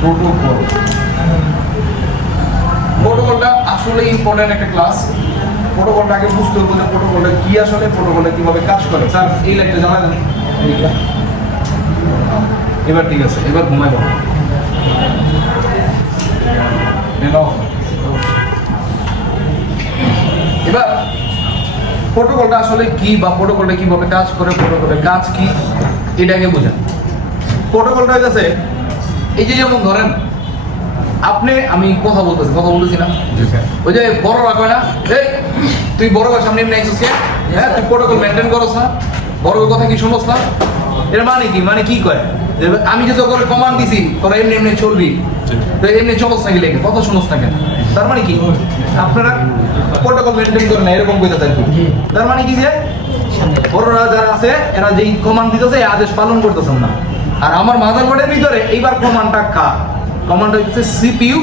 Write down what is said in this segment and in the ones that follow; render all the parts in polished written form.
Protocol. প্রোটোকলটা আসলে important একটা class. প্রোটোকলটা আগে বুঝতে হবে যে প্রোটোকলটা কি, আসলে প্রোটোকলটা কিভাবে কাজ করে। স্যার এই লাইনটা জানা দেন। এবার ঠিক আছে, এবার ঘুমাই বলো। এবার প্রোটোকলটা আসলে কি বা প্রোটোকলটা কিভাবে কাজ করে, প্রোটোকলের কাজ কি এটাকে বোঝেন। প্রোটোকলটা হচ্ছে এই যে যেমন ধরেন আপনি আমি কথা বলতেছি না, ওই যে বড়রা কয় না, এই তুই বড় ভাই সামনে এমনি আইছিস কে? হ্যাঁ, তুই প্রোটোকল মেনটেন করছ না, বড় কথা কি শুনছ না? এর মানে কি কয়? আমি যে তোকে কমান্ড দিছি তোরা এমনি এমনি চলবি, তো এমনি চলছ না, গেলে কথা শুনছ না কেন? তার মানে কি আপনারা প্রোটোকল মেনটেন করেন না, এরকম কইতে চাই। তার মানে কি যে বড়রা যারা আছে এরা যেই কমান্ড দিতেছে এই আদেশ পালন করতেছেন না। আর আমার মাদারবোর্ডের ভিতরে এইবার কমান্ডটা কার? কমান্ডটা হচ্ছে সিপিইউ,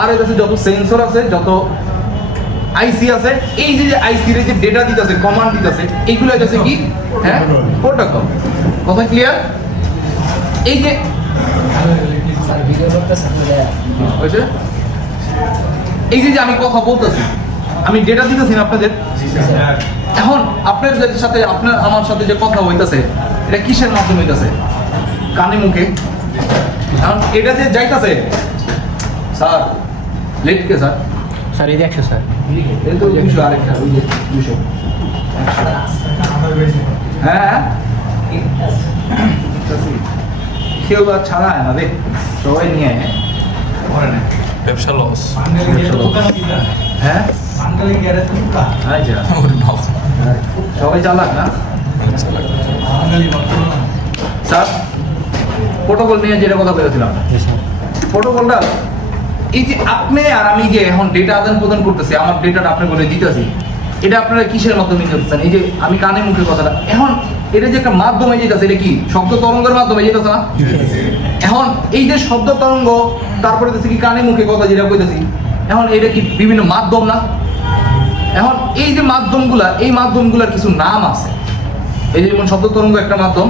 আর হচ্ছে যত সেন্সর আছে, যত আইসি আছে, এই যে আইসি রে যে ডেটা দিতেছে, কমান্ড দিতেছে, এইগুলো হচ্ছে কি? হ্যাঁ, প্রোটোকল। কথা ক্লিয়ার? এই যে হয়েছে, এই যে আমি কথা বলতেছি, আমি ডেটা দিতেছি না আপনাদের। এখন আপনাদের সাথে আপনার আমার সাথে যে কথা হইতাছে এটা কিসের মাধ্যমে হইতাছে? কানে মুখে। এখন এটা যে যাইতাছে, স্যার লেট কে স্যার? স্যার এই 100 স্যার। এই তো 200 আরেকটা, ওই যে 200। হ্যাঁ, কেউ আর ছাড়া হয় না রে, সবাই নিয়ে ব্যবসা লস। হ্যাঁ, সবাই চালাক না স্যার। প্রোটোকল নিয়ে যেটা কথা বলেছিলাম, প্রোটোকলটা এই যে আপনি আর আমি যে এখন ডেটা আদান প্রদান করতেছি, আমার ডেটাটা আপনি বলে দিতেছি, এটা আপনারা কিসের মাধ্যমে করতেছেন? এই যে আমি কানে মুখে কথাটা, এখন এটা যে একটা মাধ্যমে যেতেছে, এটা কি শব্দ তরঙ্গের মাধ্যমে যেতেছে না? এখন এই যে শব্দ তরঙ্গ, তারপরে দেখছি কি কানে মুখে কথা যেটা কইতেছি, এখন এটা কি বিভিন্ন মাধ্যম না? এখন এই যে মাধ্যমগুলা, এই মাধ্যমগুলার কিছু নাম আছে। এই যে যেমন শব্দ তরঙ্গ একটা মাধ্যম,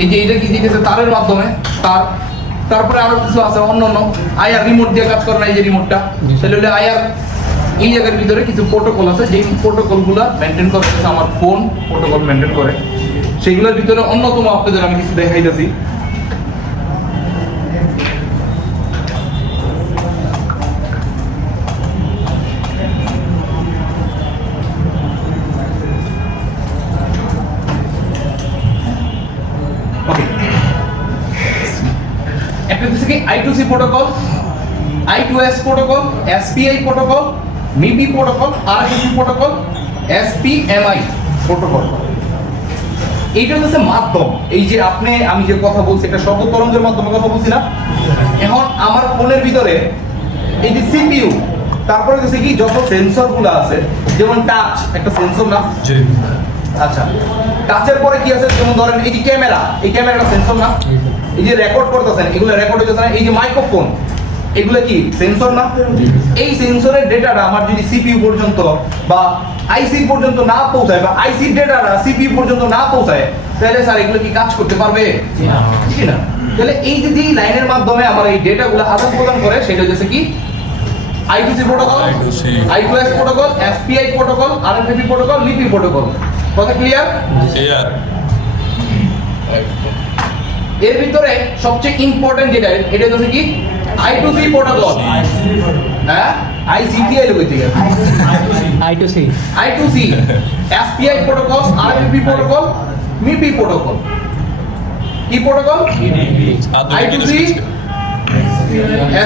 এই যে এটা কি দিতেছে তারের মাধ্যমে, তারপরে আরো কিছু আছে অন্য আয়ার রিমোট দিয়ে কাজ করে না, এই যে রিমোটটা, তাহলে হলে আয়ার। এই জায়গার ভিতরে কিছু প্রোটোকল আছে, যেই প্রোটোকলগুলা মেনটেন করে আমার ফোন প্রোটোকল মেনটেন করে, সেইগুলোর ভিতরে অন্যতম আপনাদের আমি কিছু দেখাইতেছি। একটা হচ্ছে কি I2C protocol, I2S protocol, SPI protocol, MIPI protocol, RFID protocol, SPMI protocol. এইটা হচ্ছে মাধ্যম। এই যে আমি যে কথা বলছি, এটা শব্দ তরঙ্গের মাধ্যমে কথা বলছি না? এখন আমার ফোনের ভিতরে এই যে সিপিইউ, তারপরে হচ্ছে কি যত সেন্সরগুলো আছে, যেমন টাচ একটা সেন্সর না? আচ্ছা, টাচের পরে কি আছে? যেমন ধরেন এই যে ক্যামেরা, এই ক্যামেরাটা সেন্সর না? এই যে রেকর্ড করতেছেন, এগুলো রেকর্ড হইতেছে না? এই যে মাইক্রোফোন, এগুলো কি সেন্সর না? এই সেন্সরের ডেটাটা আমার যদি সিপিইউ পর্যন্ত বা আইসি পর্যন্ত না পৌঁছায়, বা আইসি ডেটাটা সিপিইউ পর্যন্ত না পৌঁছায়, তাহলে স্যার এগুলো কি কাজ করতে পারবে? জি না। তাহলে এই যে লাইনের মাধ্যমে আমার এই ডেটাগুলো আদান প্রদান করে, সেটা হচ্ছে কি I2C protocol, I2S protocol, SPI protocol, RFID protocol, MIPI protocol. কথা ক্লিয়ার? ক্লিয়ার। এর ভিতরে সবচেয়ে ইম্পর্টেন্ট যেটা, এটা হচ্ছে কি I2C প্রোটোকল। হ্যাঁ, ICTI লইতে গেছে, I2C, SPI protocol, RFID protocol, MIPI protocol. কি protocol? I2C,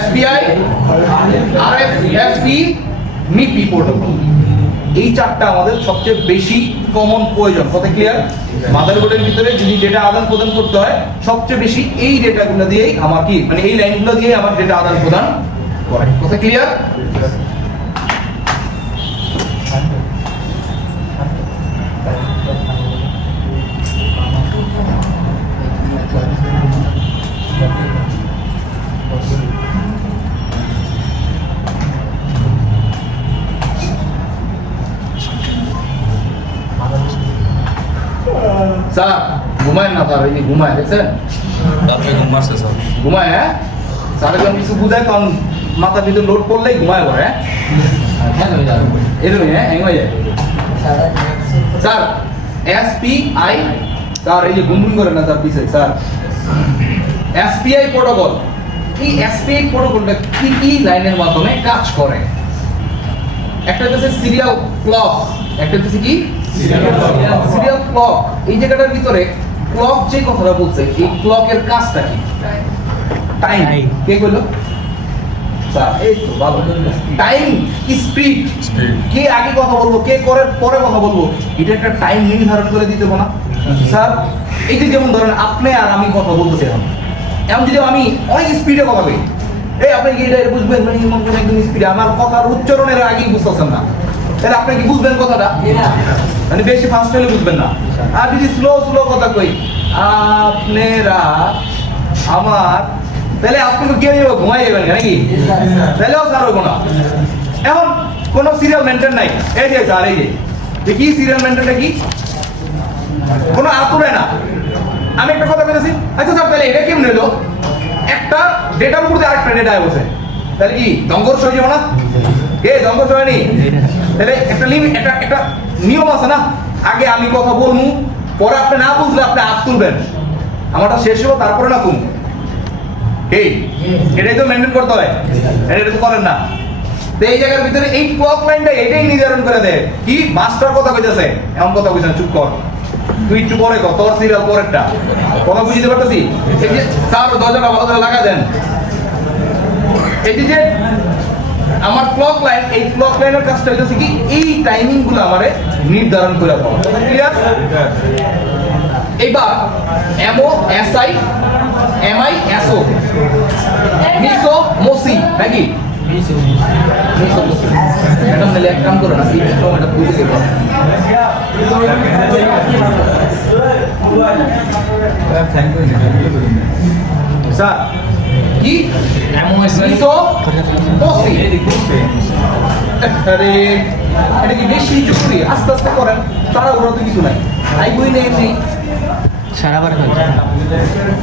SPI, RFID, MIPI protocol. এই চারটা আমাদের সবচেয়ে বেশি কমন প্রয়োজন। কথা ক্লিয়ার? মাদারবোর্ডের ভিতরে যদি ডেটা আদান প্রদান করতে হয়, সবচেয়ে বেশি এই ডেটাগুলো দিয়েই আমার কি, মানে এই লাইনগুলো দিয়েই আমার ডেটা আদান প্রদান করে। কথা ক্লিয়ার? স্যার ঘুমায় না, স্যার এই যে ঘুমায়, দেখছেন রাতে ঘুম আসছে স্যার। ঘুমায়? হ্যাঁ, স্যার যখন কিছু বুঝায় তখন মাথার ভিতরে লোড করলেই ঘুমায় পড়ে, হ্যাঁ এরকমই, হ্যাঁ হ্যাং হয়ে যায়। স্যার এসপিআই, স্যার এই যে গুনগুন করে না তার পিছে, স্যার এসপিআই প্রোটোকল, এই এসপিআই প্রোটোকলটা কি কি লাইনের মাধ্যমে কাজ করে? একটা হচ্ছে সিরিয়াল ক্লক, একটা হচ্ছে কি সিরিয়াল ক্লক। এই জায়গাটার ভিতরে ক্লক যে কথাটা বলছে, এই ক্লকের কাজটা কি? টাইম। কে কইলো? স্যার এই তো ভালো। টাইম স্পিড, কে আগে কথা বলবো, কে পরে কথা বলবো, এটা একটা টাইম নির্ধারণ করে দিতে হবে না স্যার? এই যে যেমন ধরেন আপনি আর আমি কথা বলতেছি, এখন যদি আমি অনেক স্পিডে কথা বলি, এই আপনি কি এটা বুঝবেন, মানে এমন কোন একদম স্পিডে আমার কথার উচ্চারণের আগেই বুঝতেছেন না, তাহলে আপনি কি বুঝবেন কথাটা? মানে বেশি ফাস্ট হলে বুঝবেন না। আর যদি স্লো স্লো কথা কই, আপনারা আমার, তাহলে আপনি কেউ ঘুমাই যাবেন নাকি? তাহলেও স্যার হইব না। এখন কোন সিরিয়াল মেনটেন নাই, এই যে স্যার এই যে কি সিরিয়াল মেনটেনটা কি? কোনো আতুরে না। আমি একটা কথা বলেছি, আচ্ছা স্যার তাহলে এটা কেমন হলো? একটা ডেটার উপর দিয়ে আরেকটা ডেটা বসে, তাহলে কি সংঘর্ষ হয়ে যাবে না? কে সংঘর্ষ হয়নি? তাহলে একটা লিমিট, একটা নিয়ম আছে না, আগে আমি কথা বলবো, পরে আপনি না বুঝলে আপনি হাত তুলবেন, আমারটা শেষ হবো তারপরে না তুমি, এই এটাই তো মেনটেন করতে হয়, এটা তো করেন না। তো এই জায়গার ভিতরে এই ক্লক লাইনটা এটাই নির্ধারণ করে দেয় কি মাস্টার কথা কইতেছে, এমন কথা কইছেন, চুপ কর, তুই একটু পরে কর, তোর সিরিয়াল পরেরটা কথা বুঝতে পারতেছি। এই যে স্যার দরজাটা ভালো করে লাগা দেন। এই যে আমার ক্লক লাইন, এই ক্লক লাইনের কাজটা হইতেছে কি এই টাইমিং গুলো আমারে নির্ধারণ করে দেওয়া, ক্লিয়ার? এইবার এমও এসআই এমআই এসও মিসো মসি নাকি মিসো মসি ম্যাডাম নিলে এক কাম করো না, এই এটা বুঝে গেল স্যার কি মিসো মসি। আরে এটা কি বেশি জরুরি? আস্তে আস্তে করেন, তারা ওরা তো কিছু নাই, আই বই নেই এমনি সারাবার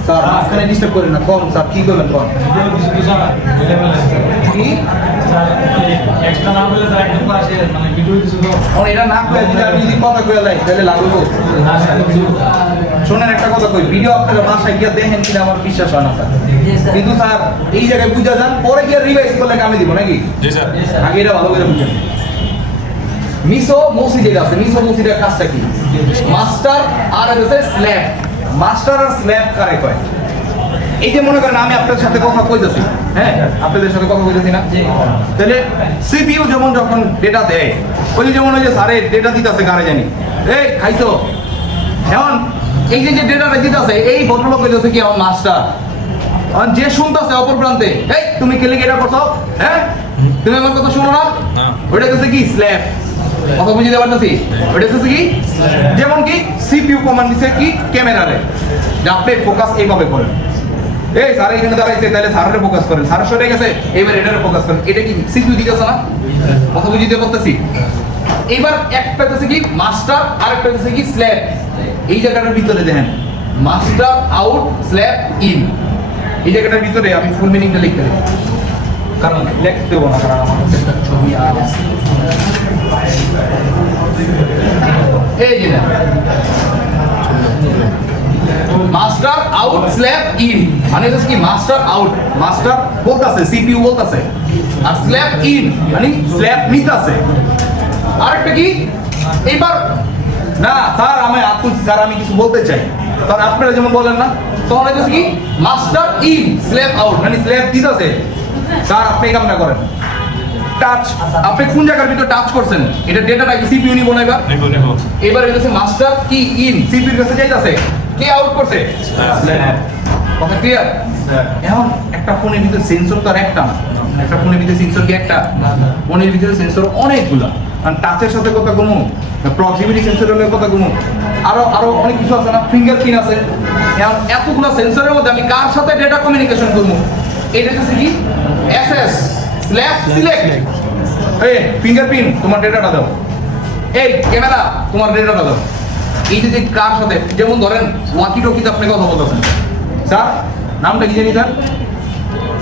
স্যার মাঝখানে ডিস্টার্ব করেন না, কোন স্যার কি করবেন কোন কি এক্সট্রা না বলে স্যার একদম ক্লাসে মানে ভিডিও কিছু তো এখন এটা না কয়ে যদি আমি যদি কথা কয়ে যাই তাহলে লাভ হবো? শোনেন একটা কথা কই, ভিডিও আপনারা বাসায় গিয়ে দেখেন কিনা আমার বিশ্বাস হয় না স্যার, কিন্তু স্যার এই জায়গায় বুঝা যান, পরে গিয়ে রিভাইজ করলে কামে দিব নাকি? জি স্যার। আগে এটা ভালো করে বুঝেন। মিসো মসি যেটা আছে, মিসো মসিটার কাজটা কি? মাস্টার আর হচ্ছে স্ল্যাব। মাস্টার আর স্ল্যাব কারে কয়? এই যে মনে করেন আমি আপনাদের সাথে কথা কইতেছি, হ্যাঁ আপনাদের সাথে কথা কইতেছি না, তাহলে সিপিইউ যেমন যখন ডেটা দেয়, ওই যেমন ওই যে স্যারে ডেটা দিতেছে কারে জানি, এই খাইছো, এখন এই যে ডেটাটা দিতেছে এই ভদ্রলোক কইতেছে কি আমার মাস্টার, এখন যে শুনতেছে অপর প্রান্তে, এই তুমি কেলে এটা করছো, হ্যাঁ তুমি আমার কথা শোনো না, ওইটা হচ্ছে কি স্ল্যাব। কথা বুঝতে পারতেছি? ওইটা হচ্ছে কি যেমন কি সিপিইউ কমান্ড দিছে কি ক্যামেরারে, যে আপনি ফোকাস এইভাবে করেন, এই স্যার এখানে দাঁড়াইছে তাহলে স্যারের ফোকাস করেন, স্যার সরে গেছে এবার এটারে ফোকাস করেন, এটা কি সিপিইউ দিতেছে না? কথা বুঝতে পারতেছি? এইবার একটা হচ্ছে কি মাস্টার আর একটা হচ্ছে কি স্ল্যাব। এই জায়গাটার ভিতরে দেখেন মাস্টার আউট স্ল্যাব ইন, এই জায়গাটার ভিতরে আমি ফুল মিনিংটা লিখতে দেব, কারণ লিখতে দেবো না, কারণ আমার কাছে একটা ছবি আছে, এই যে মাস্টার আউট স্ল্যাব ইন, মানে হচ্ছে কি মাস্টার আউট, মাস্টার বলতাছে সিপিইউ বলতাছে, আর স্ল্যাব ইন মানে স্ল্যাব নিতাছে। আরেকটা কি এইবার না স্যার আমি আতুল স্যার আমি কিছু বলতে চাই, কারণ আপনারা যেমন বলেন না, তখন হচ্ছে কি মাস্টার ইন স্ল্যাব আউট মানে স্ল্যাব দিতাছে, স্যার আপনি কাম না করেন টাচ, আপনি কোন জায়গার ভিতর টাচ করছেন, এটা ডেটাটা কি সিপিইউ নিব না? এবার হচ্ছে মাস্টার কি ইন সিপিইউর কাছে যাইতাছে, কে আউট করছে স্ল্যাব। কথা ক্লিয়ার? এখন একটা ফোনের ভিতরে সেন্সর তো আর একটা না, একটা ফোনের ভিতরে সেন্সর কি একটা? ফোনের ভিতরে সেন্সর অনেকগুলা, কারণ টাচের সাথে কথা কমু, প্রক্সিমিটি সেন্সরের কথা কমু, আরো অনেক কিছু আছে না, ফিঙ্গারপ্রিন্ট আছে, এখন এতগুলা সেন্সরের মধ্যে আমি কার সাথে ডেটা কমিউনিকেশন করবো? এটা হচ্ছে কি এসএস স্ল্যাব সিলেক্ট, এই ফিঙ্গারপ্রিন্ট তোমার ডেটাটা দাও, এই ক্যামেরা তোমার ডেটাটা দাও। এই যে কার সাথে, যেমন ধরেন ওয়াকি টকিতে আপনি কথা বলতেছেন, স্যার নামটা কি জানি স্যার?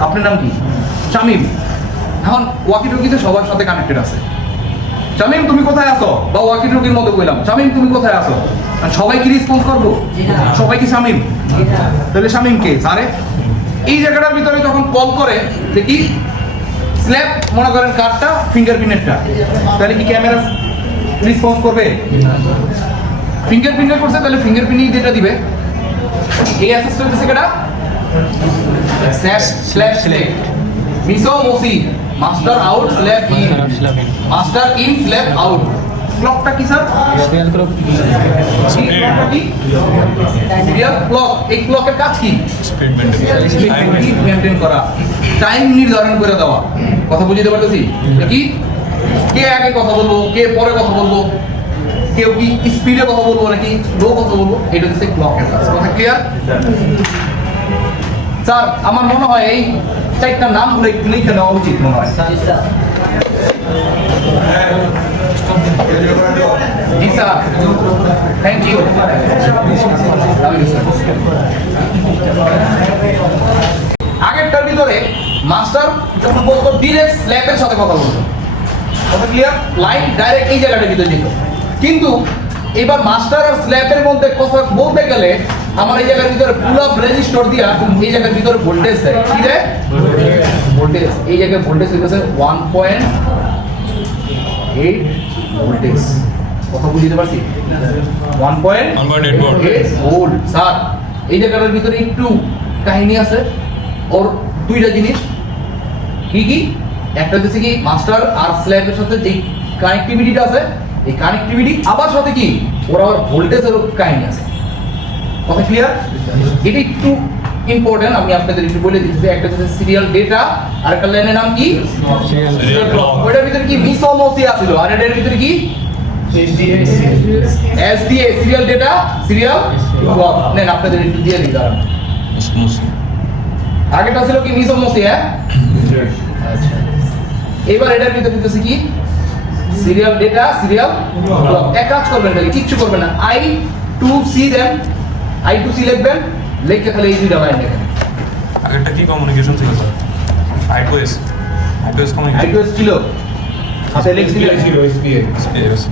আপনার নাম কি? শামিম। এখন ওয়াকি টকিতে সবার সাথে কানেক্টেড আছে। শামিম তুমি কোথায় আছো? বা ওয়াকি টকির মতো বললাম, শামিম তুমি কোথায় আছো? আর সবাই কি রেসপন্স করবো? সবাই কি শামিম? তাহলে শামিম কে? স্যারে এই জায়গাটার ভিতরে যখন কল করে দেখি স্ল্যাব মনে করেন কার্ডটা ফিঙ্গারপ্রিন্টেরটা, তাহলে কি ক্যামেরা রেসপন্স করবে? ফিঙ্গারপ্রিন্টের করছে তাহলে ফিঙ্গারপ্রিন্টই যেটা দিবে। এই অ্যাসেসটা হচ্ছে কেটা slave select MISO MOSI master out slave in, master in slave out. ক্লকটা কি স্যার? Serial clock. ক্লকটা কি? Serial clock. এই ক্লকের কাজ কি? স্পিড মেনটেন স্পিড মেইনটেইন করা, টাইম নির্ধারণ করে দেওয়া। কথা বুঝতে পারতেছি কি? কে আগে কথা বলবো, কে পরে কথা বলবো, কেউ কি স্পিডে কথা বলবো নাকি স্লো কথা বলবো, এটা হচ্ছে ক্লকের কাজ। কথা ক্লিয়ার? স্যার আমার মনে হয় এই চারটা নামগুলো একটু লিখে নেওয়া উচিত মনে হয়। জি স্যার, থ্যাংক ইউ। আগেরটার ভিতরে মাস্টার যখন বলতো ডিরেক্ট স্ল্যাবের সাথে কথা বলতো, কথা ক্লিয়ার? লাইন ডাইরেক্ট এই জায়গাটার ভিতরে যেত। কিন্তু এবার মাস্টার আর স্ল্যাবের মধ্যে কথা বলতে গেলে আমার এই জায়গার ভিতরে পুল আপ রেজিস্টার দিয়া এই জায়গার ভিতরে ভোল্টেজ দেয়। কি দেয়? ভোল্টেজ। এই জায়গায় ভোল্টেজ হইতেছে 1.8 ভোল্টেজ। কথা বুঝতে পারছি? 1.8 ভোল্ট। 1.8 ভোল্ট। স্যার এই জায়গাটার ভিতরে একটু কাহিনী আছে, ওর দুইটা জিনিস। কি কি? একটা হচ্ছে কি মাস্টার আর স্ল্যাবের সাথে যে কানেক্টিভিটিটা আছে, এই কানেক্টিভিটি আবার সাথে কি ওর আবার ভোল্টেজের কাহিনী আছে। কথা ক্লিয়ার? এটা একটু ইম্পর্টেন্ট, আমি আপনাদের একটু বলে দিচ্ছি। একটা হচ্ছে সিরিয়াল ডেটা, আর একটা লাইনের নাম কি? Serial clock। ওটার ভিতরে কি মিসমোসি আছিল, আর এটার ভিতরে কি SDA serial data serial clock. নেন আপনাদের একটু দিয়ে দিই দাঁড়ান। মুসি আগেটা ছিল কি মিসমোসি, হ্যাঁ? আচ্ছা, এবার এটার ভিতরে দিতেছে কি সিরিয়াল ডেটা সিরিয়াল ক্লক। এক কাজ করবেন, খালি কিচ্ছু করবেন না, I two C then, I two C লিখবেন, লিখে খালি এই দুইটা লাইন লেখেন। আগেরটা কি কমিউনিকেশন ছিল স্যার? আইটোএস আই টু কমিউনিকেশন এস ছিল আচ্ছা লিখছিলেন সরি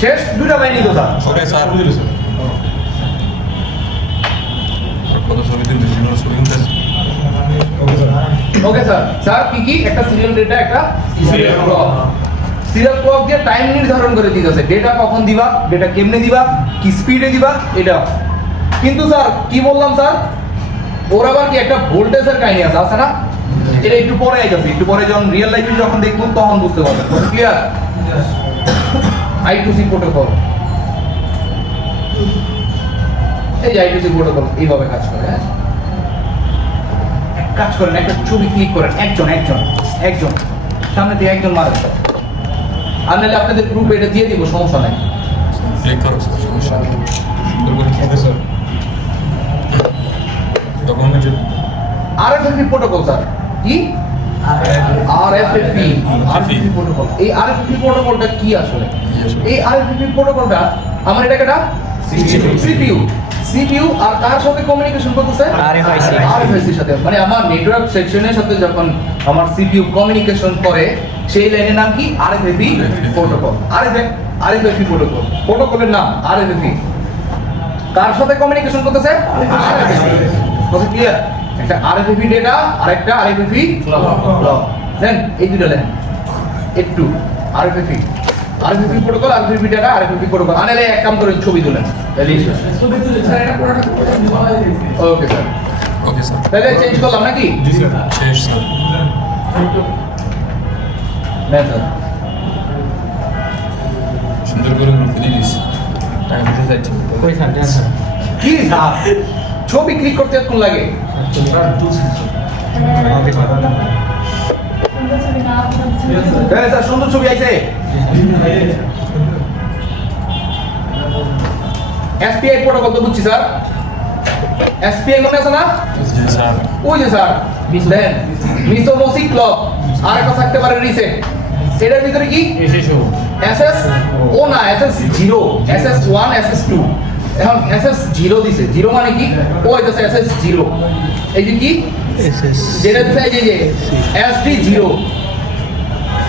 শেষ দুইটা লাইনই তো স্যার। ওকে স্যার কত ছবি দিন ছবি দিন ওকে স্যার। স্যার কি কি? একটা সিরিয়াল ডেটা, একটা সিরিয়াল ক্লক। সিরিয়াল ক্লক দিয়ে টাইম নির্ধারণ করে দিতেছে, ডেটা কখন দিবা, ডেটা কেমনে দিবা, কি স্পিডে দিবা, এটা। কিন্তু স্যার কি বললাম স্যার, ওর আবার কি একটা ভোল্টেজের কাহিনী আছে, আছে না? এটা একটু পরে আইতাছে, একটু পরে যখন রিয়েল লাইফে যখন দেখবো তখন বুঝতে পারবেন। ক্লিয়ার? I2C প্রোটোকল, এই যে I2C প্রোটোকল এইভাবে কাজ করে। হ্যাঁ, কাজ করেন, একটা ছবি ক্লিক করেন, একজন একজন একজন সামনে থেকে একজন মারেন, আর নাহলে আপনাদের গ্রুপে এটা দিয়ে দিব, সমস্যা নাই। ক্লিক করো স্যার, সমস্যা নেই। Okay sir document RFFP protocol sir. কি? RFFP protocol. এই RFFP প্রোটোকলটা কি আসলে? এই RFFP প্রোটোকলটা আমার এটা একটা CPU আর তার সাথে কমিউনিকেশন করতেছে RFIC এর সাথে। মানে আমার নেটওয়ার্ক সেকশনের সাথে যখন আমার CPU কমিউনিকেশন করে, সেই লাইনের নাম কি? RFFP protocol. RFFP প্রোটোকল, প্রোটোকলের নাম RFFP। কার সাথে কমিউনিকেশন করতেছে? RFFP। কথা ক্লিয়ার? একটা আরএফএফি ডেটা আর একটা আরএফএফি ক্লক দেন এই দুটো দেন একটু আরএফএফি প্রোটোকল আরএফএফি ডেটা আরএফএফি প্রোটোকল আনলে এক কাম করেন ছবি তুলেন তাহলে ওকে স্যার ওকে স্যার তাহলে চেঞ্জ করলাম নাকি জি স্যার শেষ স্যার হ্যাঁ স্যার সুন্দর করে গ্রুপে দিয়ে দিস টাকা পয়সা যাচ্ছে কই স্যার দেন স্যার কি স্যার ছবি ক্লিক করতে কোন লাগে ওকে স্যার হ্যাঁ স্যার সুন্দর ছবি আইছে এসপিআই প্রোটোকল তো বুঝছি স্যার এসপিআই মনে আছে না জি স্যার ওই যে স্যার দেন মিসোমোসি ক্লক আর একটা থাকতে পারে রিসেট এটার ভিতরে কি এসেছো এসএস ও না এসএস 0 এসএস 1 এসএস 2 এখন এসএস 0 দিছে 0 মানে কি ও এটা এসএস 0 এই যে কি এসএস যেটা দিছে এই যে এসডি 0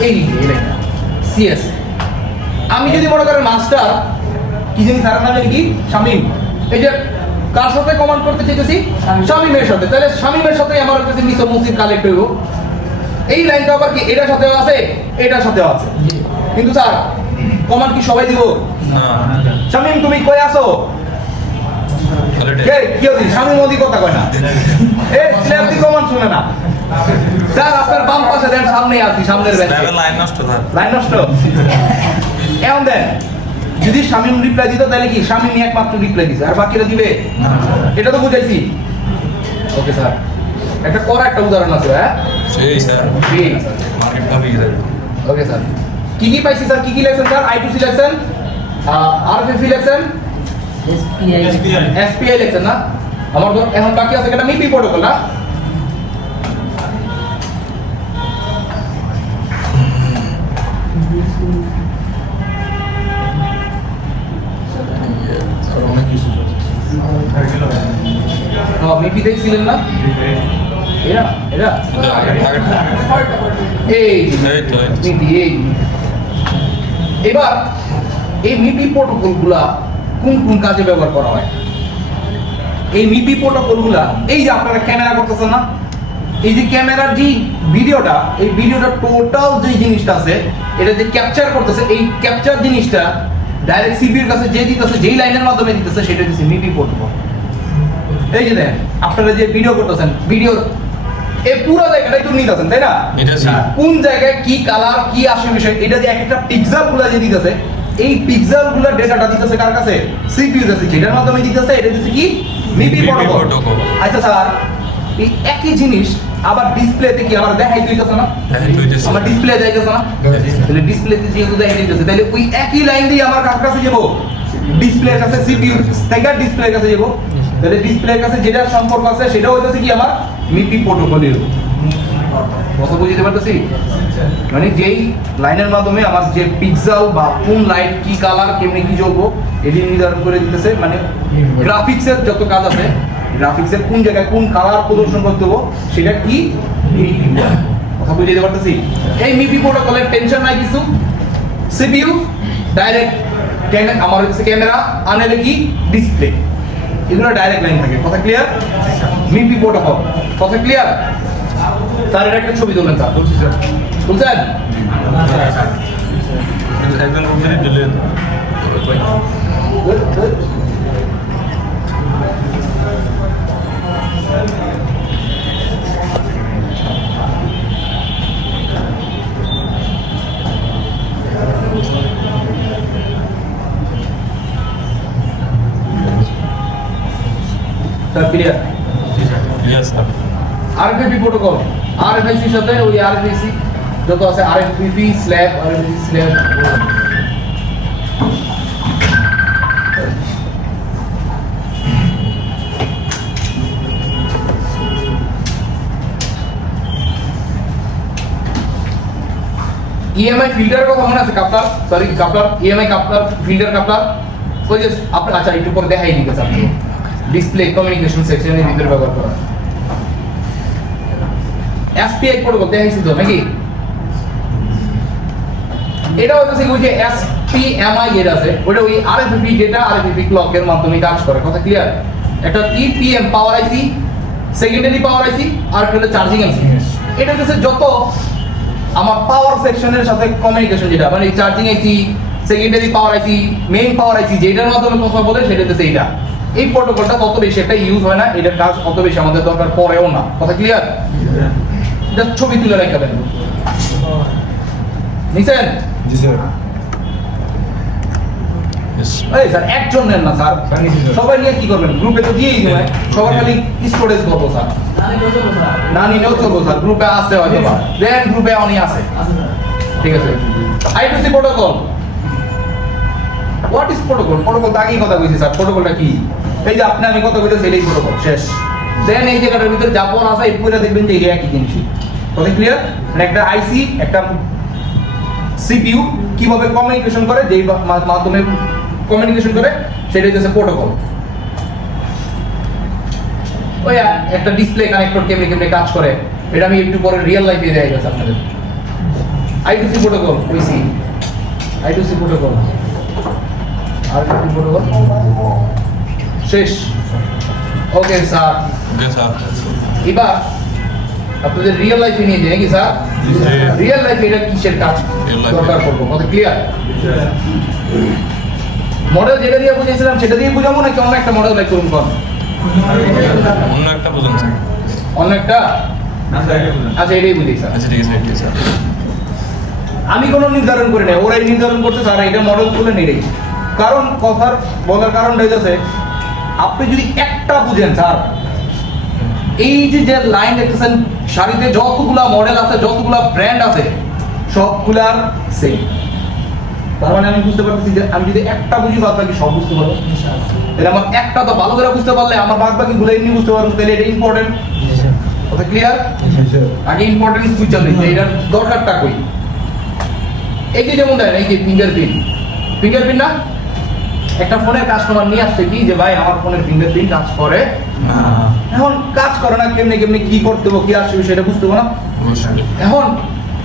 এই যে এটা সিএস আমি যদি মনে করেন মাস্টার কি জানি স্যার নাম জানি কি শামিম এই যে কার সাথে কমান্ড করতে চাইতেছি শামিমের সাথে তাহলে শামিমের সাথে আমার হচ্ছে মিসোমোসির কালেক্ট হইব এই লাইনটা আবার কি এটার সাথেও আছে এটার সাথেও আছে কিন্তু স্যার কমান্ড কি সবাই দিব না শামিম তুমি কই আছো তাহলে কে কি হচ্ছে শামিম ওদি কথা কয় না এ স্ল্যাব দি কমান্ড শুনে না স্যার আপনার বাম পাশে দেন সামনেই আছি সামনের বেঞ্চে লেভেল লাইন নষ্ট স্যার লাইন নষ্ট এমন দেন যদি শামিম রিপ্লাই দিত তাহলে কি শামিমই একমাত্র রিপ্লাই দিছে আর বাকিরা দিবে এটা তো বুঝাইছি ওকে স্যার একটা করা একটা উদাহরণ আছে হ্যাঁ সেই স্যার ঠিক মার্কেট ভাবে গেছে ওকে স্যার কি কি পাইছি স্যার কি কি লেখছেন স্যার I2C লেখছেন আরএফএফি লেখছেন এসপিআই লেখছেন না আমার তো এখন বাকি আছে একটা মিপি প্রোটোকল না অনেক কিছু মিপি দেখছিলেন না এরা এরা এই যে এই তো, এই তো। মিপি এই এবার এই মিপি প্রোটোকলগুলা কোন কোন কাজে ব্যবহার করা হয় এই মিপি প্রোটোকলগুলা এই যে আপনারা ক্যামেরা করতেছেন না এই যে ক্যামেরার যে ভিডিওটা এই ভিডিওটা টোটাল যে জিনিসটা আছে এটা যে ক্যাপচার করতেছে এই ক্যাপচার জিনিসটা ডাইরেক্ট সিপিইউর কাছে যে দিতেছে যেই লাইনের মাধ্যমে দিতেছে সেটা হচ্ছে মিপি প্রোটোকল এই যে দেখেন আপনারা যে ভিডিও করতেছেন ভিডিওর এই পুরো জায়গাটাই তো নিতেছেন তাই না এটা স্যার কোন জায়গায় কি কালার কি আসে বিষয় এটা যে একটা পিক্সেল গুলা যে দিতেছে এই পিক্সেল গুলা ডেটাটা দিতেছে কার কাছে সিপিইউ কাছে যেটার মাধ্যমে দিতেছে এটা দিতেছে কি মিপি MIPI প্রোটোকল protocol। আচ্ছা স্যার এই একই জিনিস আবার ডিসপ্লেতে কি আমার দেখাই দিতেছে না দেখাই দিতেছে। আমার ডিসপ্লে যাইতেছে না তাহলে ডিসপ্লেতে যেহেতু দেখাই দিতেছে তাহলে ওই একই লাইন দিয়ে আমার কার কাছে যাব ডিসপ্লের কাছে সিপিইউ থেকে ডিসপ্লের কাছে যাব তাহলে ডিসপ্লের কাছে যেটা সম্পর্ক আছে সেটা হইতেছে কি আমার মিপি প্রোটোকলের কথা বুঝতে পারতেছি মানে যেই লাইনের মাধ্যমে আমার যে পিক্সেল বা কোন লাইট কি কালার কেমনে কি জ্বলবো এটি নির্ধারণ করে দিতেছে মানে গ্রাফিক্সের যত কাজ আছে গ্রাফিক্সের কোন জায়গায় কোন কালার প্রদর্শন করতে হবে সেটা কি কথা বুঝতে পারতেছি এই মিপি প্রোটোকলের টেনশন নাই কিছু সিপিইউ ডাইরেক্ট আমার হচ্ছে ক্যামেরা আনলে কি ডিসপ্লে এগুলো ডাইরেক্ট লাইন থাকে কথা ক্লিয়ার মিপি প্রোটোকল কথা ক্লিয়ার স্যার এটা একটা ছবি তুলবেন স্যার বলছি স্যার বুঝছেন একজন রুমেরই দিলে sir clear yes sir আরএফএফি protocol আরএফআইসির সাথে ওই আরএফআইসি যত আছে আরএফপিপি স্ল্যাব আরএফআইসি স্ল্যাব ইএমআই ফিল্টারের কথা মনে আছে coupler sorry coupler EMI coupler filter coupler ওই যে আপনার আচ্ছা একটু পরে দেখাই দিতেছে আপনি ডিসপ্লে কমিউনিকেশন সেকশনের ভিতরে ব্যবহার করা এসপিআই প্রোটোকল দেখাইছি তো নাকি এটা হচ্ছে ওই যে এসপিএমআই এর আছে ওটা ওই আরএফপি ডেটা আরএফপি ক্লকের মাধ্যমে কাজ করে কথা ক্লিয়ার একটা ইপিএম পাওয়ার আইসি সেকেন্ডারি পাওয়ার আইসি আর একটা হলো চার্জিং আইসি। এটা হচ্ছে যত আমার পাওয়ার সেকশনের সাথে কমিউনিকেশন, যেটা মানে চার্জিং আইসি, সেকেন্ডারি পাওয়ার আইসি, মেইন পাওয়ার আইসি, যেটার মাধ্যমে কথা বলে সেটা হচ্ছে এইটা। এই প্রোটোকলটা তত বেশি একটা ইউজ হয় না, এটার কাজ অত বেশি আমাদের দরকার পড়েও না। কথা ক্লিয়ার? জাস্ট ছবি তুলে রাখা দেন। নিছেন? জি স্যার। Yes. এই স্যার একজন নেন না স্যার, সবাই নিয়ে কি করবেন? গ্রুপে তো দিয়েই দেবে, সবার খালি স্টোরেজ করবো স্যার। না নিলেও চলবো স্যার, গ্রুপে আসতে হয়তো বা দেন, গ্রুপে অনেক আছে। ঠিক আছে, I2C protocol. What is protocol? Protocol তো আগেই কথা কইছি স্যার। প্রোটোকলটা কি? এই যে আপনি আমি কথা কইতেছি, এটাই প্রোটোকল, শেষ। দেন এই জায়গাটার ভিতরে জাপান আছে, এই পুরো দেখবেন যে এই একই জিনিস। কথা ক্লিয়ার? মানে একটা আইসি, একটা সিপিইউ কিভাবে কমিউনিকেশন করে, যেই মাধ্যমে কমিউনিকেশন করে সেটাই হচ্ছে প্রোটোকল। ওই একটা ডিসপ্লে কানেক্টর কেমনে কেমনে কাজ করে, এটা আমি একটু পরে রিয়েল লাইফে দেখাই যাচ্ছে আপনাদের। I2C প্রোটোকল কইছি, I2C প্রোটোকল আর কি প্রোটোকল শেষ। Okay sir, Okay, sir. এবার আপনাদের রিয়েল লাইফে নিয়ে যাই নাকি স্যার? রিয়েল লাইফে এটা কিসের কাজ Real life দরকার করবো, কথা ক্লিয়ার? মডেল যেটা দিয়ে বুঝিয়েছিলাম সেটা দিয়ে বুঝাবো নাকি অন্য একটা মডেল বাই করুন? কোন অন্য একটা বুঝুন স্যার। অন্য একটা? আচ্ছা এটাই বুঝি স্যার। আচ্ছা ঠিক আছে, ঠিক আছে। আমি কোনো নির্ধারণ করি না, ওরাই নির্ধারণ করতে স্যার এটা মডেল তুলে নেই। কারণ কথার বলার কারণটা হচ্ছে আপনি যদি একটা বুঝেন স্যার, এই যে যে লাইন দেখতেছেন শাড়িতে যতগুলা মডেল আছে, যতগুলা ব্র্যান্ড আছে, সবগুলার সেম। তার মানে আমি বুঝতে পারতেছি যে আমি যদি একটা বুঝি বাদ বাকি সব বুঝতে পারবো। তাহলে আমার একটা তো ভালো করে বুঝতে পারলে আমার বাদ বাকি গুলো এমনি বুঝতে পারবো, তাহলে এটা ইম্পর্টেন্ট। কথা ক্লিয়ার? আগে ইম্পর্টেন্স বুঝতে হবে যে এটার দরকারটা কই। এই যে যেমন দেখেন, এই যে ফিঙ্গারপ্রিন্ট না, একটা ফোনের কাস্টমার নিয়ে আসছে কি যে ভাই আমার ফোনের ফিঙ্গারপ্রিন্ট কাজ করে না, এখন কাজ করে না, কেমনে কেমনে কি করতে হবে, কি আসবে সেটা বুঝতে হবে না। অবশ্যই। এখন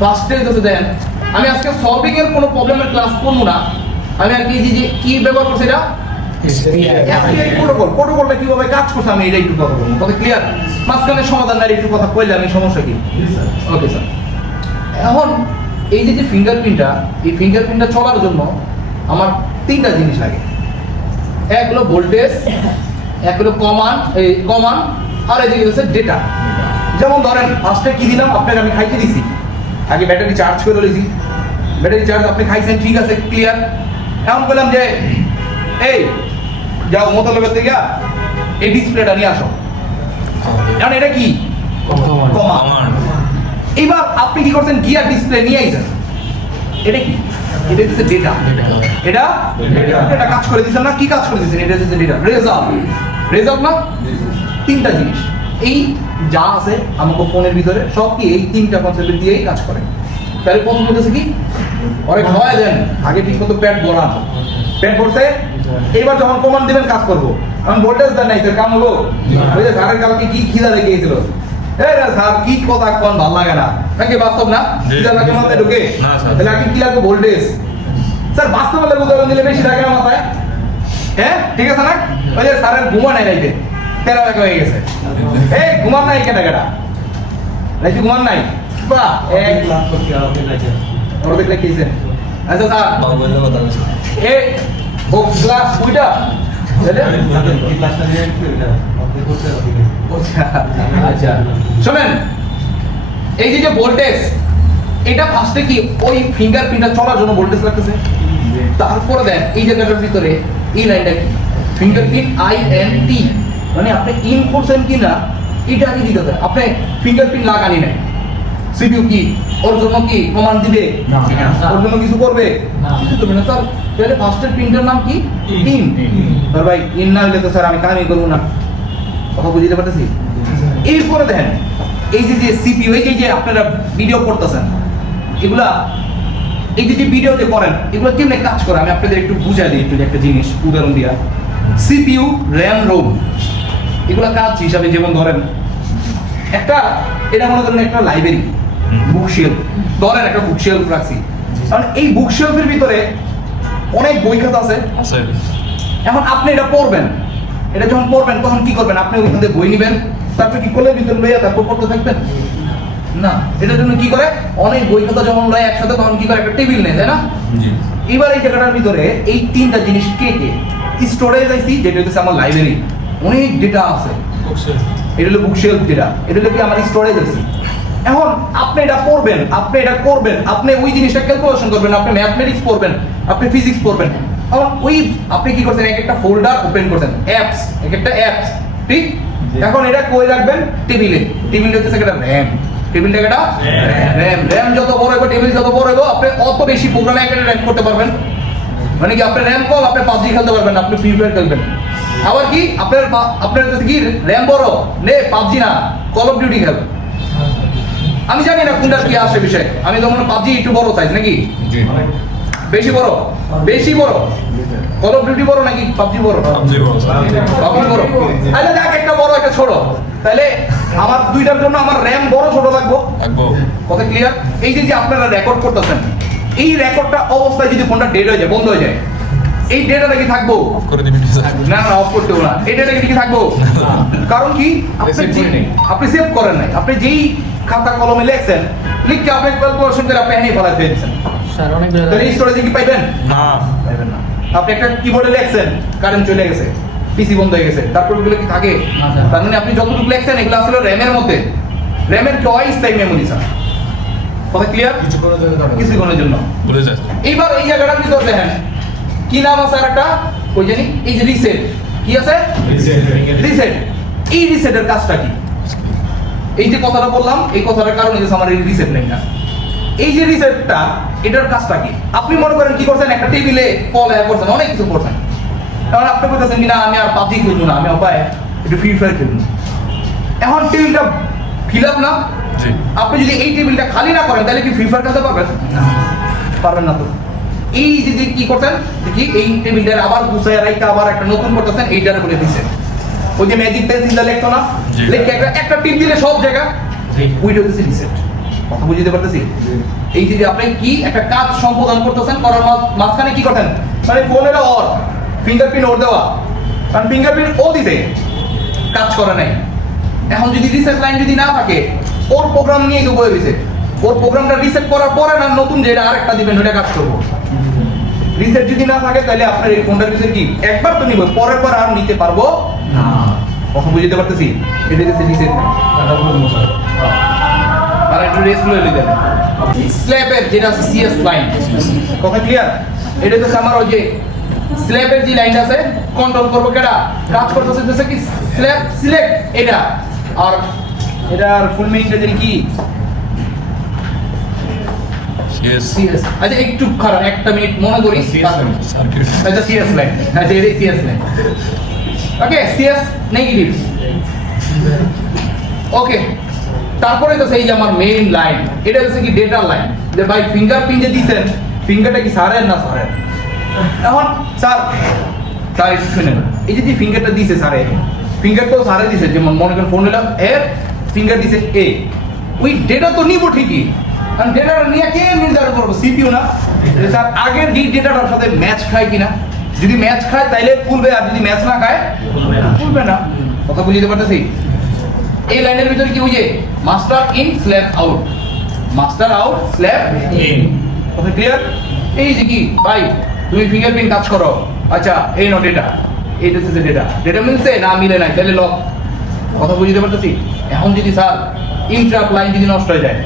ফার্স্টে যদি দেন, আমি আজকে সলভিং এর কোনো প্রবলেমের ক্লাস করবো না, আমি আর কি যে কি ব্যবহার করছি এটা SPI প্রোটোকল। প্রোটোকলটা কিভাবে কাজ করছে আমি এটা একটু কথা বলবো, কথা ক্লিয়ার? মাঝখানে সমাধান না একটু কথা কইলে আমি সমস্যা কি? Okay sir. এখন এই যে ফিঙ্গারপ্রিন্টটা, এই ফিঙ্গারপ্রিন্টটা চলার জন্য আমার তিনটা জিনিস লাগে। এক হলো ভোল্টেজ, এক হলো কমান, আর এই যে হচ্ছে ডেটা। যেমন ধরেন ফার্স্টে কি দিলাম আপনাকে, আমি খাইতে দিছি, আগে ব্যাটারি চার্জ করে লইছি, ব্যাটারি চার্জ আপনি খাইছেন, ঠিক আছে ক্লিয়ার। এখন বললাম যে এই যাও মোতালেবের থেকে এই ডিসপ্লেটা নিয়ে আসো। এখন এটা কি? কমান। আমার এবার আপনি কি করছেন, গিয়ার ডিসপ্লে নিয়ে আইছেন, এটা কি? এটা হচ্ছে ডেটা। এটা এটা কাজ করে দিছেন না? কি কাজ করে দিছেন? এটা হচ্ছে ডেটা, রেজাল্ট না? তিনটা জিনিস এই যা আছে আমাকে ফোনের ভিতরে সব কি এই তিনটা কনসেপ্ট দিয়েই কাজ করে। তাহলে প্রথম হচ্ছে কি, অনেক খাওয়া দেন আগে ঠিক মতো পেট ভরান, পেট ভরতে এবার যখন কমান দিবেন কাজ করবো। এখন ভোল্টেজ দেন নাই, কাম হলো? ওই যে স্যারের কালকে কি খিদা লেগে গেছিল, স্যার কি কথা কোন ভালো লাগে না নাকি? বাস্তব না? খিদা লাগে মাথায় ঢুকে? না স্যার। তাহলে আগে কি লাগবে? ভোল্টেজ। স্যার বাস্তব লাগবে, উদাহরণ দিলে বেশি লাগে না মাথায়? হ্যাঁ ঠিক আছে না? ওই যে স্যারের ঘুমা নাই রাইতে, 13 টাকা হয়ে গেছে। এই ঘুমান নাই কেটা কেটা রাইতে ঘুমান নাই বা এক লাখ ওরা দেখলে খেয়েছেন। আচ্ছা স্যার বললে কথা বলছি। এই ও ক্লাস ওইটা আচ্ছা শোনেন, এই যে ভোল্টেজ, এটা ফার্স্টে কি ওই ফিঙ্গারপ্রিন্টটা চলার জন্য ভোল্টেজ লাগতেছে। তারপরে দেন এই জায়গাটার ভিতরে এই লাইনটা কি? ফিঙ্গারপ্রিন্ট INT, মানে আপনি ইন করছেন কিনা এটা আগে দিতে হবে। আপনি ফিঙ্গারপ্রিন্ট লাগানি নাই, সিপিইউ কি ওর জন্য কি কমান্ড দিবে? ওর জন্য কিছু করবে? কিছু করবে না স্যার। তাহলে ফার্স্টের প্রিন্টের নাম কি? ইন। স্যার ভাই ইন না হলে তো স্যার আমি কামই করবো না, কথা বুঝতে পারতেছি? এরপরে দেখেন এই যে সিপিইউ, এই যে আপনারা ভিডিও করতেছেন, এগুলা এই যে ভিডিও যে করেন এগুলো কেমনে কাজ করে আমি আপনাদের একটু বুঝাই দিই, একটু একটা জিনিস উদাহরণ দিয়া। সিপিইউ, র্যাম, রোম, এগুলা কাজ হিসাবে যেমন ধরেন একটা, এটা মনে করেন একটা লাইব্রেরি, বুকশেলফ, ধরেন একটা বুকশেলফ রাখছি, কারণ এই বুকশেলফের ভিতরে অনেক বই খাতা আছে। এখন আপনি এটা পড়বেন, এটা যখন পড়বেন তখন কি করবেন? আপনি ওইখান থেকে বই নেবেন, তারপর কি কোলের ভিতর লইয়া তারপর পড়তে থাকবেন না। এটার জন্য কি করে, অনেক বই খাতা যখন লয় একসাথে তখন কি করে একটা টেবিল নেয়, তাই না? জি এবার এই জায়গাটার ভিতরে এই তিনটা জিনিস কে স্টোরেজ আইছি, যেটা হচ্ছে আমার লাইব্রেরি, অনেক ডেটা আছে, এটা হলো বুকশেলফ ডেটা, এটা হলো কি আমার স্টোরেজ আছে। এখন আপনি এটা পড়বেন, আপনি এটা করবেন, আপনি ওই জিনিসটা ক্যালকুলেশন করবেন, আপনি ম্যাথমেটিক্স পড়বেন, আপনি ফিজিক্স পড়বেন। এখন ওই আপনি কি করছেন, এক একটা ফোল্ডার ওপেন করছেন, অ্যাপস, এক একটা অ্যাপস, ঠিক? এখন এটা কই রাখবেন, টেবিলে। টেবিলটা হচ্ছে একটা র্যাম, টেবিলটা একটা র্যাম। র্যাম যত বড় হবে, টেবিল যত বড় হবে, আপনি অত বেশি প্রোগ্রামে একটা র্যাম করতে পারবেন। মানে কি আপনার র্যাম কম, আপনি পাবজি খেলতে পারবেন, আপনি ফ্রি ফায়ার খেলবেন। আবার কি আপনার কাছে কি র্যাম বড়, নে পাবজি না কল অফ ডিউটি খেল। আমি জানি না কোনটা কি আসে বিষয়, আমি তো মনে পাবজি একটু বড় সাইজ নাকি, জি বেশি বড়, বেশি বড়, কল অফ ডিউটি বড় নাকি পাবজি বড়? পাবজি বড় পাবজি বড়। আচ্ছা দেখ, একটা বড় একটা ছোট, তাহলে আমার দুইটার জন্য আমার র্যাম বড় ছোট লাগবো, লাগবো। কথা ক্লিয়ার? এই যে আপনারা রেকর্ড করতেছেন, এই রেকর্ডটা অবস্থায় যদি ফোনটা ডেড হয়ে যায়, বন্ধ হয়ে যায়, এই ডেটাটা কি থাকবো? অফ করে দিবি না না, অফ করতে হবে না, এই ডেটা কি থাকবো? কারণ কি আপনি সেভ করেন নাই, আপনি যেই খাতা কলমে লিখছেন, লিখে আপনি ক্যালকুলেশন করে আপনি এনে ফেলা দিয়েছেন, স্যার অনেক তাহলে এই স্টোরেজে কি পাইবেন? না পাইবেন না। আপনি একটা কিবোর্ডে লিখছেন, কারেন্ট চলে গেছে, পিসি বন্ধ হয়ে গেছে, তারপর এগুলো কি থাকে? না, স্যার। তার মানে আপনি যতটুকু লিখছেন এগুলো আসলে র্যামের মধ্যে, র্যামের চয়েস তাই মেমোরি স্যার, কথা ক্লিয়ার? কিছুক্ষণের জন্য। বলে যায় এইবার এই জায়গাটার ভিতর দেখেন কি নাম আছে আর একটা, ওই জানি এই যে রিসেট, কি আছে রিসেট। এই রিসেটের কাজটা কি? এই যে কথাটা বললাম, এই কথাটার কারণে যে আমার এই রিসেট নেই না, এই যে রিসেটটা, এটার কাজটা কি? আপনি মনে করেন কি করছেন, একটা টেবিলে কল করছেন, অনেক কিছু করছেন, এখন আপনি বলতেছেন কি না আমি আর পাবজি খেলবো না, আমি অপায় একটু ফ্রি ফায়ার খেলবো। এখন টেবিলটা ফিল আপ না, জি আপনি যদি এই টেবিলটা খালি না করেন তাহলে কি ফ্রি ফায়ার খেলতে পারবেন? পারবেন না তো। এই যে কি করতেন, দেখি এই টেবিলটা আবার গুছায় রাখতে আবার একটা নতুন করতেছেন, এইটার বলে দিচ্ছেন। ওই যে ম্যাজিক পেন্সিলটা লিখতো না, জি। লিখে একটা টিপ দিলে সব জায়গা, ওইটা হচ্ছে রিসেট। কথা বুঝতে পারতেছি? এই যে আপনি কি একটা কাজ সম্পাদন করতেছেন, করার মাঝখানে কি করতেন, মানে ফোনের অর ফিঙ্গারপ্রিন্ট ওর দেওয়া, কারণ ফিঙ্গারপ্রিন্ট ও দিছে, কাজ করে নাই। এখন যদি রিসেট লাইন যদি না থাকে, ওর প্রোগ্রাম নিয়ে তো বয়ে দিছে, ওর প্রোগ্রামটা রিসেট করার পরে না নতুন যেটা আরেকটা দিবেন ওটা কাজ করবো। রিসেট যদি না থাকে তাহলে আপনার এই ফোনটার ভিতরে কি একবার তো নিব, পরের বার আর নিতে পারবো না। কথা বুঝতে পারতেছি? এটা হচ্ছে রিসেট না, আর একটু রেস্ট লয়ে নিতে হবে। স্ল্যাবের যেটা আছে সিএস লাইন, কথা ক্লিয়ার? এটা হচ্ছে আমার ওই যে স্ল্যাবের যে লাইনটা আছে, কন্ট্রোল করবো কেডা, কাজ করতেছে হচ্ছে কি স্ল্যাব সিলেক্ট এটা, আর এটার ফুল মিনিংটা জানি কি, সিএস সিএস। আচ্ছা একটু খারাপ, একটা মিনিট মনে করি। সার্কিট আচ্ছা সিএস লাইন, আচ্ছা এটাই সিএস লাইন। ওকে, সিএস নেগেটিভ। ওকে, তারপরে তো সেই যে আমার মেইন লাইন, এটা হচ্ছে কি ডেটা লাইন, যে ভাই ফিঙ্গারপ্রিন্ট যে দিছেন, ফিঙ্গারটা কি স্যারের না স্যারের? এখন স্যার স্যার একটু শুনেন, এই যে ফিঙ্গারটা দিছে স্যারে, ফিঙ্গার তো স্যারে দিছে, যেমন মনে করেন ফোন নিলাম এর ফিঙ্গার দিছে এ, ওই ডেটা তো নিব ঠিকই, কারণ ডেটাটা নিয়ে কে নির্ধারণ করবো? সিপিইউ না? স্যার আগের যে ডেটাটার সাথে ম্যাচ খায় কিনা, যদি ম্যাচ খায় তাইলে খুলবে, আর যদি ম্যাচ না খায় খুলবে না। কথা বুঝতে পারতেছি? এই লাইনের ভিতরে কি বুঝে, master in slave out, master out slave in, কথা ক্লিয়ার? এই যে কি ভাই তুমি ফিঙ্গারপ্রিন্ট কাজ করো, আচ্ছা এই নো ডেটা, এইটা হচ্ছে ডেটা, ডেটা মিলছে না মিলে নাই তাহলে লক। কথা বুঝতে পারতেছি? এখন যদি স্যার ইন্টারাপ্ট লাইন যদি নষ্ট হয়ে যায়,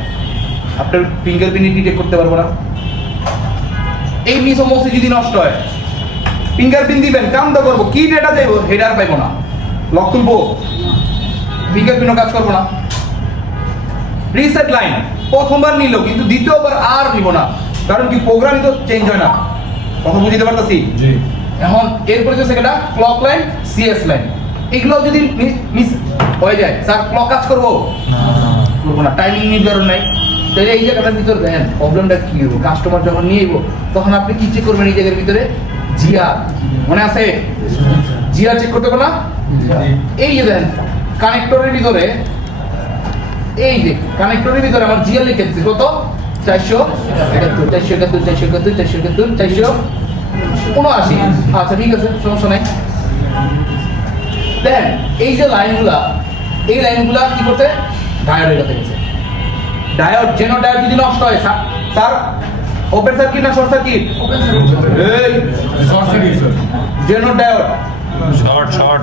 আপনার ফিঙ্গারপ্রিন্ট ডিটেক্ট করতে পারবো না। এই মিসমোসি যদি নষ্ট হয়, ফিঙ্গারপ্রিন্ট দিবেন কাম তো করবো, কি ডেটা দেবো হেডার পাইবো না, লক তুলবো, ফিঙ্গারপ্রিন্টও কাজ করবো না। রিসেট লাইন প্রথমবার নিল কিন্তু দ্বিতীয়বার আর নিব না, কারণ কি প্রোগ্রামই তো চেঞ্জ হয় না। কথা বুঝতে পারতেছি? জি এখন এরপরে যে সেটা ক্লক লাইন, সিএস লাইন, এগুলো যদি মিস হয়ে যায়, স্যার ক্লক কাজ করবো না করবো না, টাইমিং নির্ধারণ নাই। তাহলে এই জায়গাটার ভিতরে দেখেন প্রবলেমটা কি হবো, কাস্টমার যখন নিয়ে যাবো তখন আপনি কি চেক করবেন? এই জায়গার ভিতরে জিআর মনে আছে, জিআর চেক করতে হবে না? এই যে দেখেন কানেক্টরের ভিতরে, এই যে কানেক্টরের ভিতরে আমার জিআর লিখে দিচ্ছে কত, 471, 471, 471, 471, 479। আচ্ছা ঠিক আছে, সমস্যা নাই। দেখেন এই যে লাইনগুলা এই লাইনগুলা কি করতে ডায়োডের কাছে গেছে। ডায়োড জেনো ডায়োড যদি নষ্ট হয় স্যার ওপেন সার্কিট না শর্ট সার্কিট? এই শর্ট সার্কিট স্যার। জেনো ডায়োড শর্ট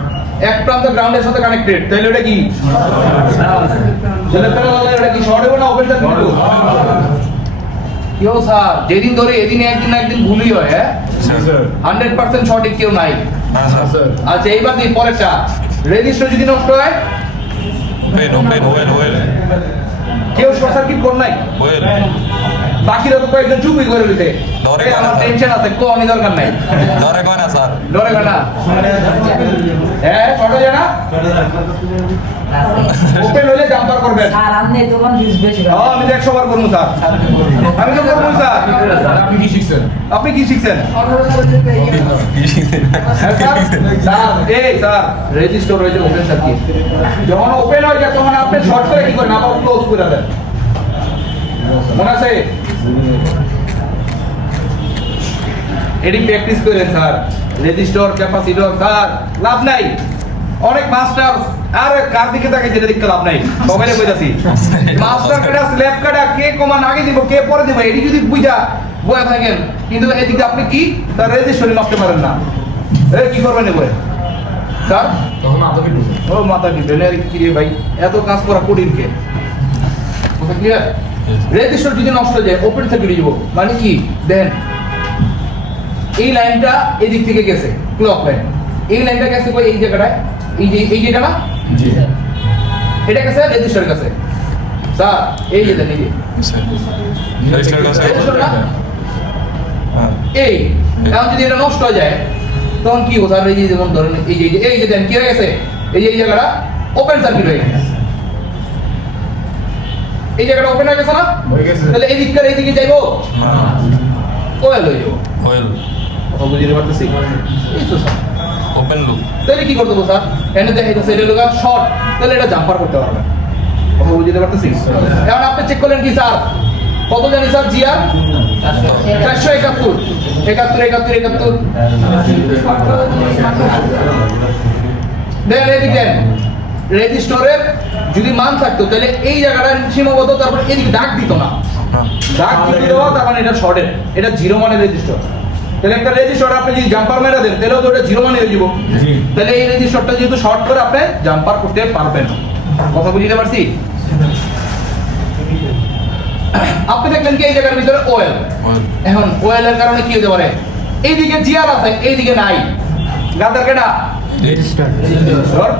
এক প্রান্ত গ্রাউন্ডের সাথে কানেক্টেড, তাহলে এটা কি এটা কি শর্ট হবে না ওপেন সার্কিট হবে? কেউ স্যার যেদিন ধরে এদিন একদিন না একদিন ভুলই হয়, হ্যাঁ স্যার 100% সঠিক কেউ নাই। না স্যার আচ্ছা এইবার দিই পরেরটা, রেজিস্টার যদি নষ্ট হয় ওপেন ওয়েল কেউ শর্ট সার্কিট কোন নাই, বাকিরা তো কয়েকজন চুপই করে দিতে ধরে আমার না, স্যার। টেনশন আছে, কোন দরকার নাই, ধরে কয় না স্যার ডরে না, হ্যাঁ শর্ট হয়ে যায় না, ওপেন হলে জাম্পার করবেন। আর আপনি তো কনফিউজ বেশি হ্যাঁ আমি তো 100 বার করবো স্যার, আমি তো করবো স্যার। আপনি কি শিখছেন? আপনি কি শিখছেন? হ্যাঁ, স্যার এই স্যার রেজিস্টার হয়েছে ওপেন সার্কিট, যখন ওপেন হয়ে যায় তখন আপনি শর্ট করে কি করেন, আবার ক্লোজ করে দেন, মনে আছে? এটি প্র্যাকটিস করেন স্যার, রেজিস্টার ক্যাপাসিটর স্যার লাভ নাই, অনেক মাস্টার আর কার দিকে তাকে যেটা দেখতে লাভ নাই, সবাইলে কইতাছি মাস্টার কাটা স্ল্যাব কাটা কে কমান আগে দিব কে পরে দিব এটি যদি বুঝা বয়া থাকেন, কিন্তু এদিকে আপনি কি তার রেজিস্টারে নষ্ট পারেন না, এই কি করবেন এ বলে স্যার? তখন মাথা পিটু। ও মাথা দিবেন আর কি রে ভাই, এত কাজ করা কঠিন কে? কথা ক্লিয়ার? রেজিস্টার যদি নষ্ট হয়ে যায় ওপেন সার্কিট দিব, মানে কি দেন এই লাইনটা এদিক থেকে গেছে ক্লক লাইন, এই লাইনটা গেছে কই এই জায়গাটায়, এই যেটা না জি এটা গেছে রেজিস্টার কাছে স্যার, এই যে দেন এই যে রেজিস্টার কাছে রেজিস্টার না হ্যাঁ এই, এখন যদি এটা নষ্ট হয়ে যায় তখন কি হবে স্যার? এই যে যেমন ধরেন এই যে দেন কি হয়ে গেছে, এই জায়গাটা ওপেন সার্কিট হয়ে গেছে, এই জায়গাটা ওপেন হয়ে গেছে না, হয়ে গেছে। তাহলে এদিককার এইদিকে যাইবো না ওয়েল হয়ে যাবো, ওয়েল কথা বুঝতে পারতেছি? এই তো স্যার, ওপেন লুপ তাহলে কি করতে হবে স্যার? এনে দেখাইতেছে এটা লোকা শর্ট, তাহলে এটা জাম্পার করতে পারবে, কথা বুঝতে পারতেছি? এখন আপনি চেক করলেন কি স্যার, কত জানি স্যার জিআর 471 71 দেখেন এদিক দেন, রেজিস্টরের যদি মান থাকতো তাহলে এই জায়গাটা সীমাবদ্ধ, তারপরে এদিক ডাক দিত না, হ্যাঁ ডাক যদি দেওয়া তার মানে এটা শর্টের, এটা জিরো মানের রেজিস্টার, তাহলে একটা রেজিস্টার আপনি যদি জাম্পার মেরে দেন তাহলে তো ওটা জিরো মানে হয়ে যাব, জি তাহলে এই রেজিস্টারটা যেহেতু শর্ট করে আপনি জাম্পার করতে পারবেন, কথা বুঝতে পারছি? আপনি দেখলেন কি এই জায়গার ভিতরে ওয়েল, ওয়েল এখন ওয়েলের কারণে কি হতে পারে, এইদিকে জিআর আছে এইদিকে নাই, গাদার কেডা রেজিস্টার ধর,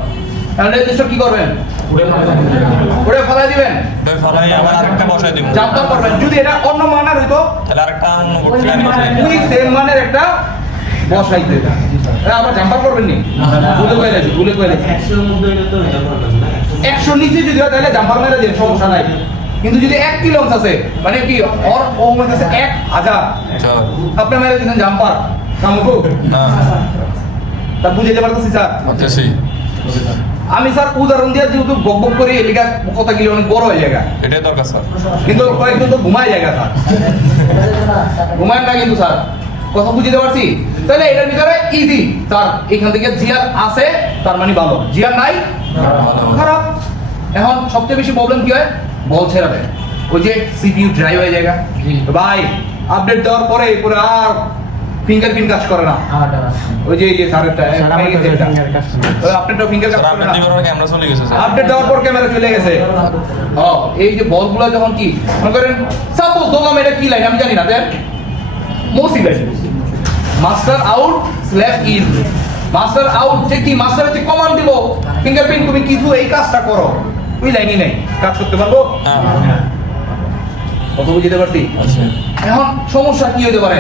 এখন রেজিস্টার কি করবেন? পুরো মাথা ওটা ফেলাই দিবেন, তাই ফালাই আবার আরেকটা বসাই দিব, জাম্পার করবেন, যদি এটা অন্য মানের হইতো তাহলে আরেকটা অন্য করতে পারি উনি সেম মানের একটা বসাইতে, আবার জাম্পার করবেন নি, ভুলে কয়ে গেছি 100 নিচে যদি হয় তাহলে জাম্পার মেরে দেন, সমস্যা নাই, কিন্তু যদি 1 কিলো আছে মানে কি ওর ও মনে 1000 চল আপনি মেরে দিতেন জাম্পার কামকো, না তা বুঝাইতে পারতেছি স্যার? বুঝতেছি আমি স্যার উদাহরণ দিয়ে যেহেতু বক বক করে এলাকা কথা গেলে অনেক বড় হয়ে জায়গা, এটাই দরকার স্যার কিন্তু কয়েকজন তো ঘুমায় জায়গা স্যার, ঘুমায় না কিন্তু স্যার, কথা বুঝতে পারছি? তাহলে এটার ভিতরে ইজি স্যার, এখান থেকে জিআর আছে তার মানে ভালো, জিআর নাই ভালো খারাপ। এখন সবচেয়ে বেশি প্রবলেম কি হয়, বল ছেড়া দেয়, ওই যে সিপিইউ ড্রাই হয়ে জায়গা ভাই, আপডেট দেওয়ার পরে পুরো আর ফিঙ্গারপ্রিন্ট কাজ করে না, ওই যে এই যে স্যারেরটা আপডেটটা ফিঙ্গার কাজ স্যার করে আপনার না, ডিপার্টমেন্টে ক্যামেরা চলে গেছে স্যার আপডেট দেওয়ার পর ক্যামেরা চলে গেছে। এই যে বলগুলো যখন কি মনে করেন সাপোজ ধরলাম এটা কি লাইন আমি জানি না, then MOSI line, master out slash in, master out যে কি মাস্টার যে কমান্ড দিব ফিঙ্গারপ্রিন্ট তুমি কিছু এই কাজটা করো, ওই লাইনই নাই, কাজ করতে পারবো? হ্যাঁ কত বুঝতে পারছি? আচ্ছা এখন সমস্যা কি হতে পারে,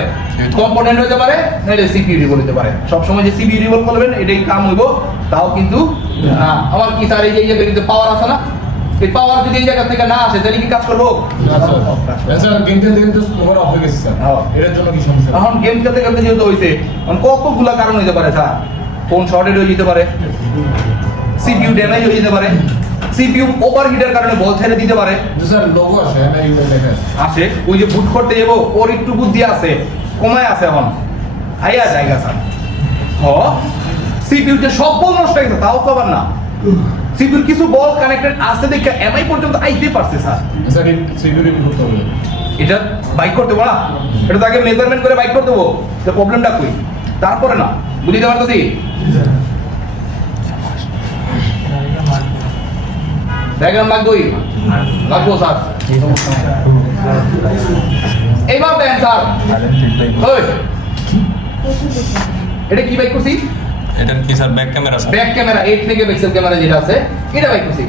কম্পোনেন্ট হতে পারে নাহলে সিপিইউ রিভল হতে পারে, সব সময় যে সিপিইউ রিভল করবেন এটাই কাম হইব তাও কিন্তু না। আমার কি স্যার এই যে জায়গাতে পাওয়ার আছে না, এই পাওয়ার যদি এই জায়গা থেকে না আসে তাহলে কি কাজ করবো? স্যার গেমটা দেখেন তো ওভার অফ হয়ে গেছে স্যার, এর জন্য কি সমস্যা? এখন গেম খেলতে খেলতে যেহেতু হয়েছে এখন কতগুলা কারণ হতে পারে স্যার, ফোন শর্টেড হয়ে যেতে পারে, সিপিইউ ড্যামেজ হয়ে যেতে পারে, সিপিইউ ওভারহিটের কারণে বল ছেড়ে দিতে পারে, স্যার লোগো আসে না ইউজার দেখেন আসে ওই যে বুট করতে যাবো ওর একটু বুদ্ধি আছে কমায় আছে, এখন আইয়া জায়গা স্যার সিপিইউতে সব বল নষ্ট হয়ে গেছে তাও তো আবার না, সিপিইউর কিছু বল কানেক্টেড আছে দেখে এমআই পর্যন্ত আইতে পারছে স্যার। স্যার এই সিকিউরিটি করতে হবে। এটা বাইক করতে পারো না, এটা তো আগে মেজারমেন্ট করে বাইক করতে হবো, তো প্রবলেমটা কই তারপরে না বুঝতে পারতেছি। ডায়াগ্রাম লাগবেই, লাগবো স্যার। এইবার দেন স্যার, ওই এটা কি বাইক করছি? এটার কি sir back camera sir? Back camera 8 megapixel camera যেটা আছে এটা বাইক করছি।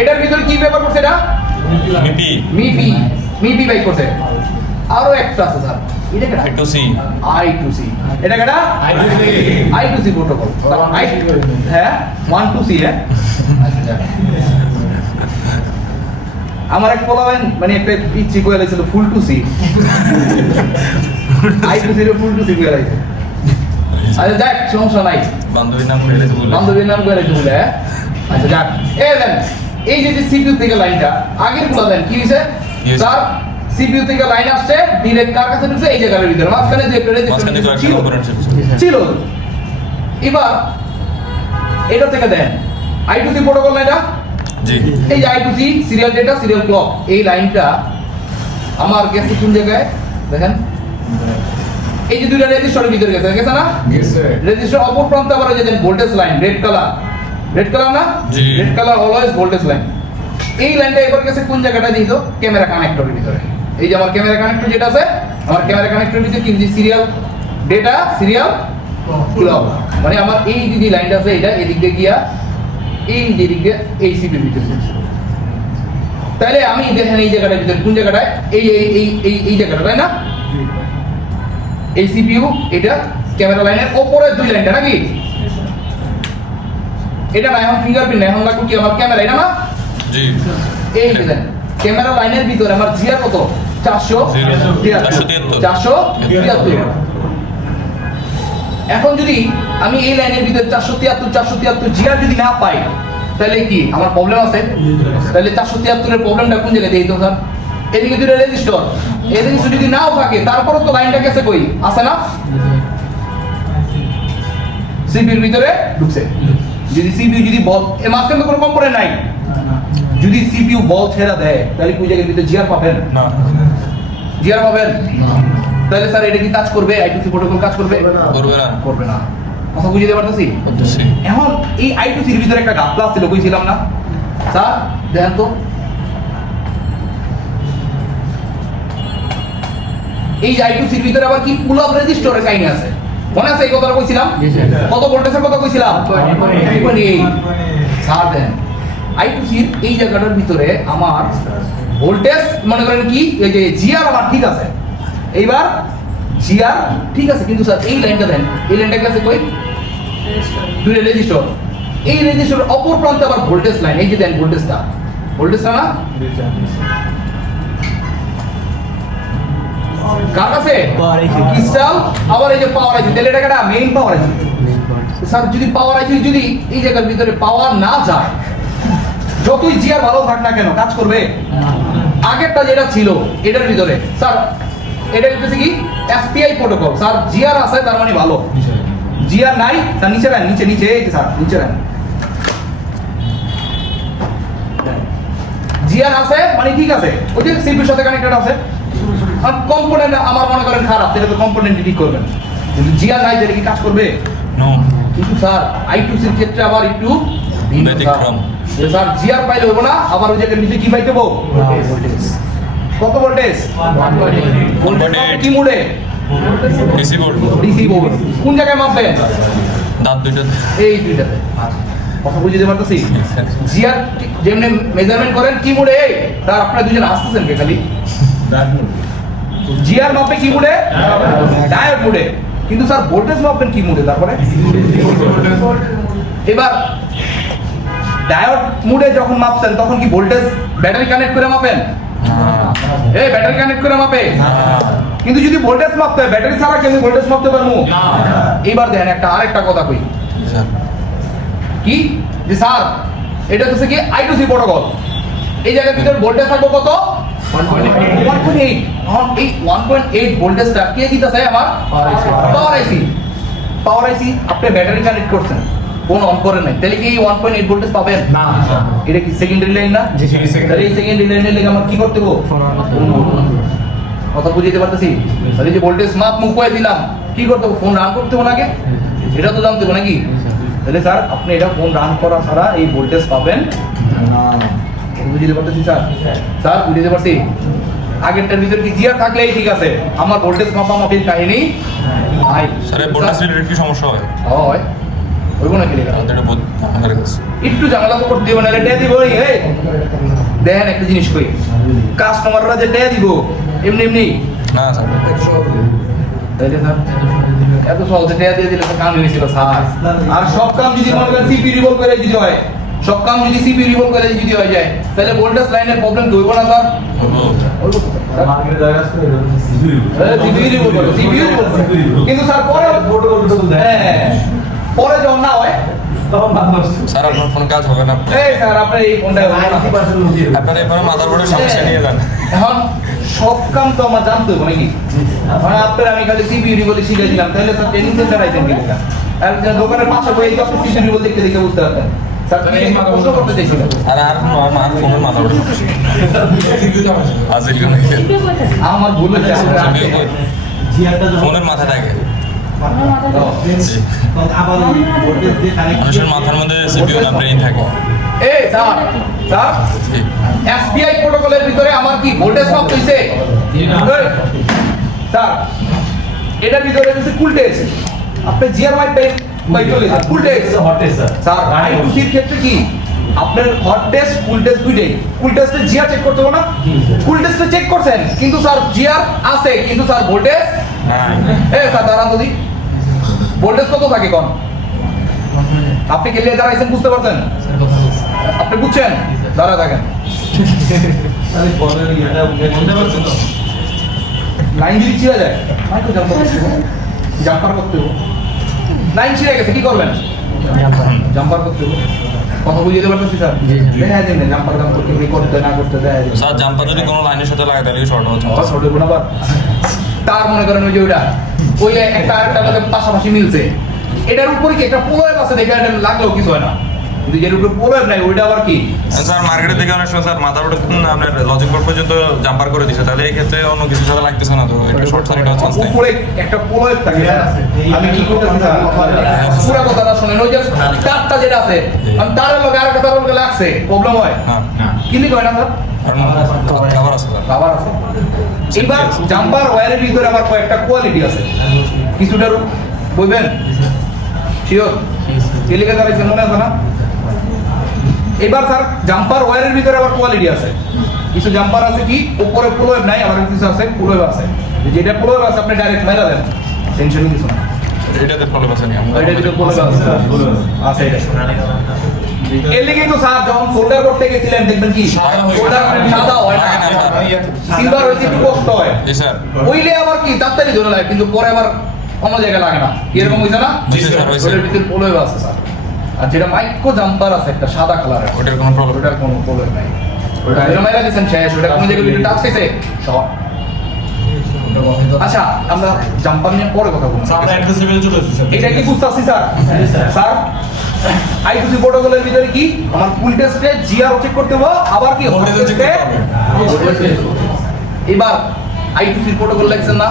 এটার ভিতরে কি ব্যাপার করছে এটা? মিপি মিপি বাইক করছে। আরো একটা আছে স্যার, এটা কেডা? I2C I2C। এটা কেডা? I2C protocol. হ্যাঁ 1 to C হ্যাঁ। আচ্ছা আমার এক পোলাবেন মানে একটা পিচ্ছি কইয়া লাইছিল ফুল টু সি। I2C এর ফুল টু সি কইয়া লাইছে। আচ্ছা যাক সমস্যা নাই, বান্ধবীর নাম করে বলে বান্ধবীর নাম কইয়া লাইছে বলে। আচ্ছা যাক দেন এই যে সিপিইউ থেকে লাইনটা আগের গুলো দেন কি হইছে স্যার? সিপিইউ থেকে লাইন আসছে ডিরেক্ট কার কাছে ঢুকছে? এই জায়গার ভিতরে মাঝখানে যে মাঝখানে তো একটা ছিল কম্পোনেন্ট ছিল। এবার এটা থেকে দেন I2C প্রোটোকল না এটা? জি এই যে I2C serial data serial clock, এই লাইনটা আমার গেছে কোন জায়গায় দেখেন? এই যে দুইটা রেজিস্টারের ভিতরে গেছে না? রেজিস্টার অপর প্রান্তে আবার এই যে ভোল্টেজ লাইন রেড কালার না? জি। Red colour always voltage line. এই লাইনটা এবার গেছে কোন জায়গাটা দিতো? ক্যামেরা কানেক্টরের ভিতরে। এই যে আমার ক্যামেরা কানেক্টর যেটা আছে, আমার ক্যামেরা কানেক্টরের ভিতরে কিন্তু সিরিয়াল ডেটা সিরিয়াল ক্লক, মানে আমার এই যে লাইনটা আছে এটা এদিক দিয়ে গিয়া এই যে দিক দিয়ে এই সিপির ভিতরে চলছে। তাহলে আমি দেখেন এই জায়গাটার ভিতরে কোন জায়গাটায়? এই এই এই এই এই জায়গাটা তাই না? এই সিপিইউ এটা ক্যামেরা লাইনের উপরের দুই লাইনটা নাকি? এটা না এখন ফিঙ্গারপ্রিন্ট না, এখন লাগবে কি আমার ক্যামেরা, এটা না? জি এই যে দেন ক্যামেরা লাইনের ভিতরে আমার জিআর কত? 473। এখন যদি আমি এই লাইনের ভিতরে 473 জিআর যদি না পাই তাহলে কি আমার প্রবলেম আছে? তাহলে 473 এর প্রবলেমটা কোন জায়গায় দেই তো স্যার? এদিকে দুটো রেজিস্টার, এই রেজিস্টার যদি নাও থাকে তারপরও তো লাইনটা গেছে কই? আছে না? সিপিইউর ভিতরে ঢুকছে। যদি সিপিইউ যদি বল এ মাঝখানে তো কোনো কম্পোনেন্ট নাই, যদি সিপিইউ বল ছেড়া দেয় তাহলে কোন জায়গার ভিতরে জিআর পাবেন? না জিআর পাবেন? তাহলে স্যার এটা কি কাজ করবে? I2C প্রোটোকল কাজ করবে? করবে না কথা বুঝতে পারতেছি? বুঝছি এখন এই I2C এর ভিতরে একটা গাপলা ছিল কইছিলাম না স্যার? দেখেন তো এই I2C এর ভিতরে আবার কি পুল আপ রেজিস্টরের কাহিনী আছে, মনে আছে? এই কথাটা কইছিলাম। কত ভোল্টেজের কথা কইছিলাম? 1.8। স্যার দেন I2C এর এই জায়গাটার ভিতরে আমার ভোল্টেজ মনে করেন কি এই যে জিআর আমার ঠিক আছে, এইবার জিআর ঠিক আছে, কিন্তু স্যার এই লাইনটা দেন, এই লাইনটা গেছে কই? দুইটা রেজিস্টার, এই রেজিস্টারের অপর প্রান্তে আবার ভোল্টেজ লাইন, এই যে দেন ভোল্টেজটা না কার কাছে? ক্রিস্টাল। আবার এই যে পাওয়ার আইসি, তাহলে এটা একটা মেইন পাওয়ার আইসি। স্যার যদি পাওয়ার আইসি যদি এই জায়গার ভিতরে পাওয়ার না যায়, যতই জিআর ভালো থাক না কেন কাজ করবে? আগেরটা যেটা ছিল এটার ভিতরে স্যার এটা হচ্ছে কি এসপিআই প্রোটোকল। স্যার জিআর আছে তার মানে ভালো, জিআর নাই তার নিচে রান, নিচে এই যে স্যার নিচে রান, জিআর আছে মানে ঠিক আছে, ওই যে সিপিইউর সাথে কানেক্টেড আছে। আর কম্পোনেন্ট আমার মনে করেন খারাপ, সেটা তো কম্পোনেন্ট ঠিক করবেন, কিন্তু জিআর নাই তাহলে কি কাজ করবে? নো কিন্তু স্যার I2C এর ক্ষেত্রে আবার একটু ভিন্ন ব্যতিক্রম। স্যার জিআর পাইলে হবে না, আবার ওই জায়গার নিচে কি পাইতে হবে? কত ভোল্টেজ? 1.8 কি মোডে? DC board DC board. কোন জায়গায় মাপবেন? দাঁত দুইটা এই দুইটাতে। কথা বুঝতে পারতেছি? জিআর যেমনি মেজারমেন্ট করেন কি মোডে? স্যার আপনারা দুজন আসতেছেন কে খালি? জিআর মাপে কি মোডে? ডায়োড মোডে। কিন্তু স্যার ভোল্টেজ মাপবেন কি মোডে? তারপরে এবার ডায়োড মোডে যখন মাপছেন তখন কি ভোল্টেজ ব্যাটারি কানেক্ট করে মাপেন? এই ব্যাটারি কানেক্ট করে মাপে। কিন্তু যদি ভোল্টেজ মাপতে হয় ব্যাটারি ছাড়া কেমনি ভোল্টেজ মাপতে পারবো? এইবার দেখেন আরেকটা কথা কই কি যে স্যার এটা হচ্ছে কি I2C প্রোটোকল, এই জায়গার ভিতরে ভোল্টেজ থাকবে কত? 1.8। এখন এই 1.8 ভোল্টেজটা কে দিতেছে? আমার পাওয়ার আইসি। পাওয়ার আইসি আপনি ব্যাটারি কানেক্ট করছেন, ফোন অন করে নাই, তাহলে কি 1.8 ভোল্টেজ পাবেন? না এটা কি সেকেন্ডারি লাইন না? জি, secondary। তাহলে এই সেকেন্ডারি লাইনের লেগে আমার কি করতে হবে? কথা বুঝতে পারতেছি? তাহলে যে ভোল্টেজ মাপ মুখ করে দিলাম, কি করতে হবে? ফোন রান করতে হবে নাকি? এটা তো জানতে হবে নাকি? তাহলে স্যার আপনি এটা ফোন রান করা ছাড়া এই ভোল্টেজ পাবেন না। বুঝতে পারতেছি স্যার? স্যার বুঝতে পারছি? আগেরটার ভিতরে কি জিআর থাকলেই ঠিক আছে, আমার ভোল্টেজ মাপামাপির কাহিনী নাই। স্যার এই ভোল্টেজ রিলেটেড কি সমস্যা হয়? হয় ওইব নাকি লেখা? আমাদের এটা আমাদের কাছে একটু জানালা তো করতে দিব না, ডে দিব এই দেখেন একটা জিনিস কই, কাস্টমাররা যে ডে দিব এমনি এমনি না স্যার তাইলে স্যার এত সহজে ডে দিয়ে দিলে তো কাম হয়েছিল স্যার। আর সব কাম যদি মনে করেন সিপি রিভলভ করে দিতে হয়, সব কাম যদি সিপি রিভলভ করে যদি হয়ে যায়, তাহলে ভোল্টেজ লাইনের প্রবলেম কি হইব না স্যার? কিন্তু স্যার পরে পরে যখন না হয় তখন স্যার আপনার ফোন কাজ হবে না। এই স্যার আপনার এই ফোনটা আপনার এবারে মাদারবোর্ডের সমস্যা নিয়ে যান। এখন সব কাম তো আমার জানতে হবে নাকি? মানে আপনার আমি খালি সিপিইউ বলে শিখে দিলাম, তাহলে স্যার ট্রেনিং সেন্টার আইতেন কি না? আর দোকানের পাশে বই এই আপনি সিপিইউ দেখতে দেখতে বুঝতে পারতেন। স্যার তুমি এই প্রশ্ন করতে চাইছিলেন। আর আমার ফোনের মাদারবোর্ডের সমস্যা আজ এগুলো আমার ভুল হয়েছে ফোনের মাথা থাকে মানুষের মাথার মধ্যে সিপিইউ না ব্রেইন থাকে। এই স্যার স্যার এসবিআই প্রোটোকলের ভিতরে আমার কি ভোল্টেজ মাপ হইছে? স্যার এটার ভিতরে হচ্ছে কুল টেস্ট, আপনি জিআর মাইট টাইপ বাই চলে যান কুল টেস্ট হট টেস্ট স্যার আই2সির ক্ষেত্রে কি আপনার হট টেস্ট কুল টেস্ট দুইটাই। কুল টেস্টে জিআর চেক করতে হবে না? কুল টেস্টে চেক করছেন কিন্তু স্যার জিআর আছে কিন্তু স্যার ভোল্টেজ নাই। এই স্যার দাঁড়ান যদি ভোল্টেজ কত থাকে কোন? আপনি কে লিয়ে দাঁড়াইছেন বুঝতে পারছেন? আপনি বুঝছেন? দাঁড়া থাকেন লাইন যদি ছিঁড়ে যায় জাম্পার করতে হবে। লাইন ছিঁড়ে গেছে কি করবেন? জাম্পার করতে হবে। কথা বুঝিয়ে পারতেছি স্যার? দেখা যায় না জাম্পার কাম করতে কি করতে না করতে দেখা যায়। স্যার জাম্পার যদি কোনো লাইনের সাথে লাগে তাহলে শর্ট হচ্ছে। ছোট গুণ আবার তার মনে করেন ওই যে ওইটা ওই একটা আরেকটা পাশাপাশি মিলছে, এটার উপরে কি একটা পোলয়ের আছে দেখে এটা লাগলেও কিছু হয় না, কিন্তু যেটার উপরে পোলয়ের নাই ওইটা আবার কি? স্যার মার্কেটে থেকে অনেক সময় স্যার মাদারবোর্ডে আপনার লজিক বোর্ড পর্যন্ত জাম্পার করে দিচ্ছে, তাহলে এই ক্ষেত্রে অন্য কিছু সাথে লাগতেছে না, তো একটা শর্ট সার্কিট হওয়ার চান্স নাই। উপরে একটা পোলয়ের থাকে, আমি কি করতেছি স্যার পুরো কথাটা শুনেন, ওই যে তারটা যেটা আছে আমি তারের লগে আরেকটা তারের লগে লাগছে প্রবলেম হয় হ্যাঁ কি লিখ হয় না স্যার? খাবার আছে স্যার। আবার আছে। এবার জাম্পার ওয়্যারের ভিতরে আবার কয়েকটা কোয়ালিটি আছে, কিছুটার বুঝবেন শিওর কি লিখে দাঁড়াইছে মনে আছে না? এবার স্যার জাম্পার ওয়্যারের ভিতরে আবার কোয়ালিটি আছে, কিছু জাম্পার আছে কি উপরে পোলওয়েভ নাই, আবার কিছু আছে পোলওয়েভ আছে, যেটা পোলওয়েভ আছে আপনি ডাইরেক্ট মেলা দেন, টেনশন কিছু না। এটাতে ফলো আছে নি এটা ভিতরে পোলওয়েভ আছে এটা এর লেগেই তো স্যার যখন সোল্ডার করতে গেছিলেন দেখবেন কি সোল্ডার সাদা হয় না, সিলভার হইতে একটু কষ্ট হয়। জি স্যার। ওইলে আবার কি তাড়াতাড়ি ধরে লাগে কিন্তু পরে আবার অন্য জায়গায় লাগে না, এরকম হইছে না? জি স্যার হইছে। ওটার ভিতরে পোলওয়েভ আছে স্যার, আর যেটা মাইক্রো জাম্পার আছে একটা সাদা কালারের ওটার কোনো প্রবলেম ওটার কোনো পোলওয়েভ নাই, ওটা এরকম মাইরা দিয়েছেন শেষ, ওটা কোন জায়গায় ভিতরে টাচ খাইছে সব। আচ্ছা আমরা জাম্পার নিয়ে পরে কথা বলবো। এটা কি বুঝতেছি স্যার? স্যার আই2সি প্রোটোকলের ভিতরে কি আমার ফুল টেস্টে জিআর চেক করতে হবে, আবার কি হট টেস্টে এবার আই2সি প্রোটোকল লাগছে না?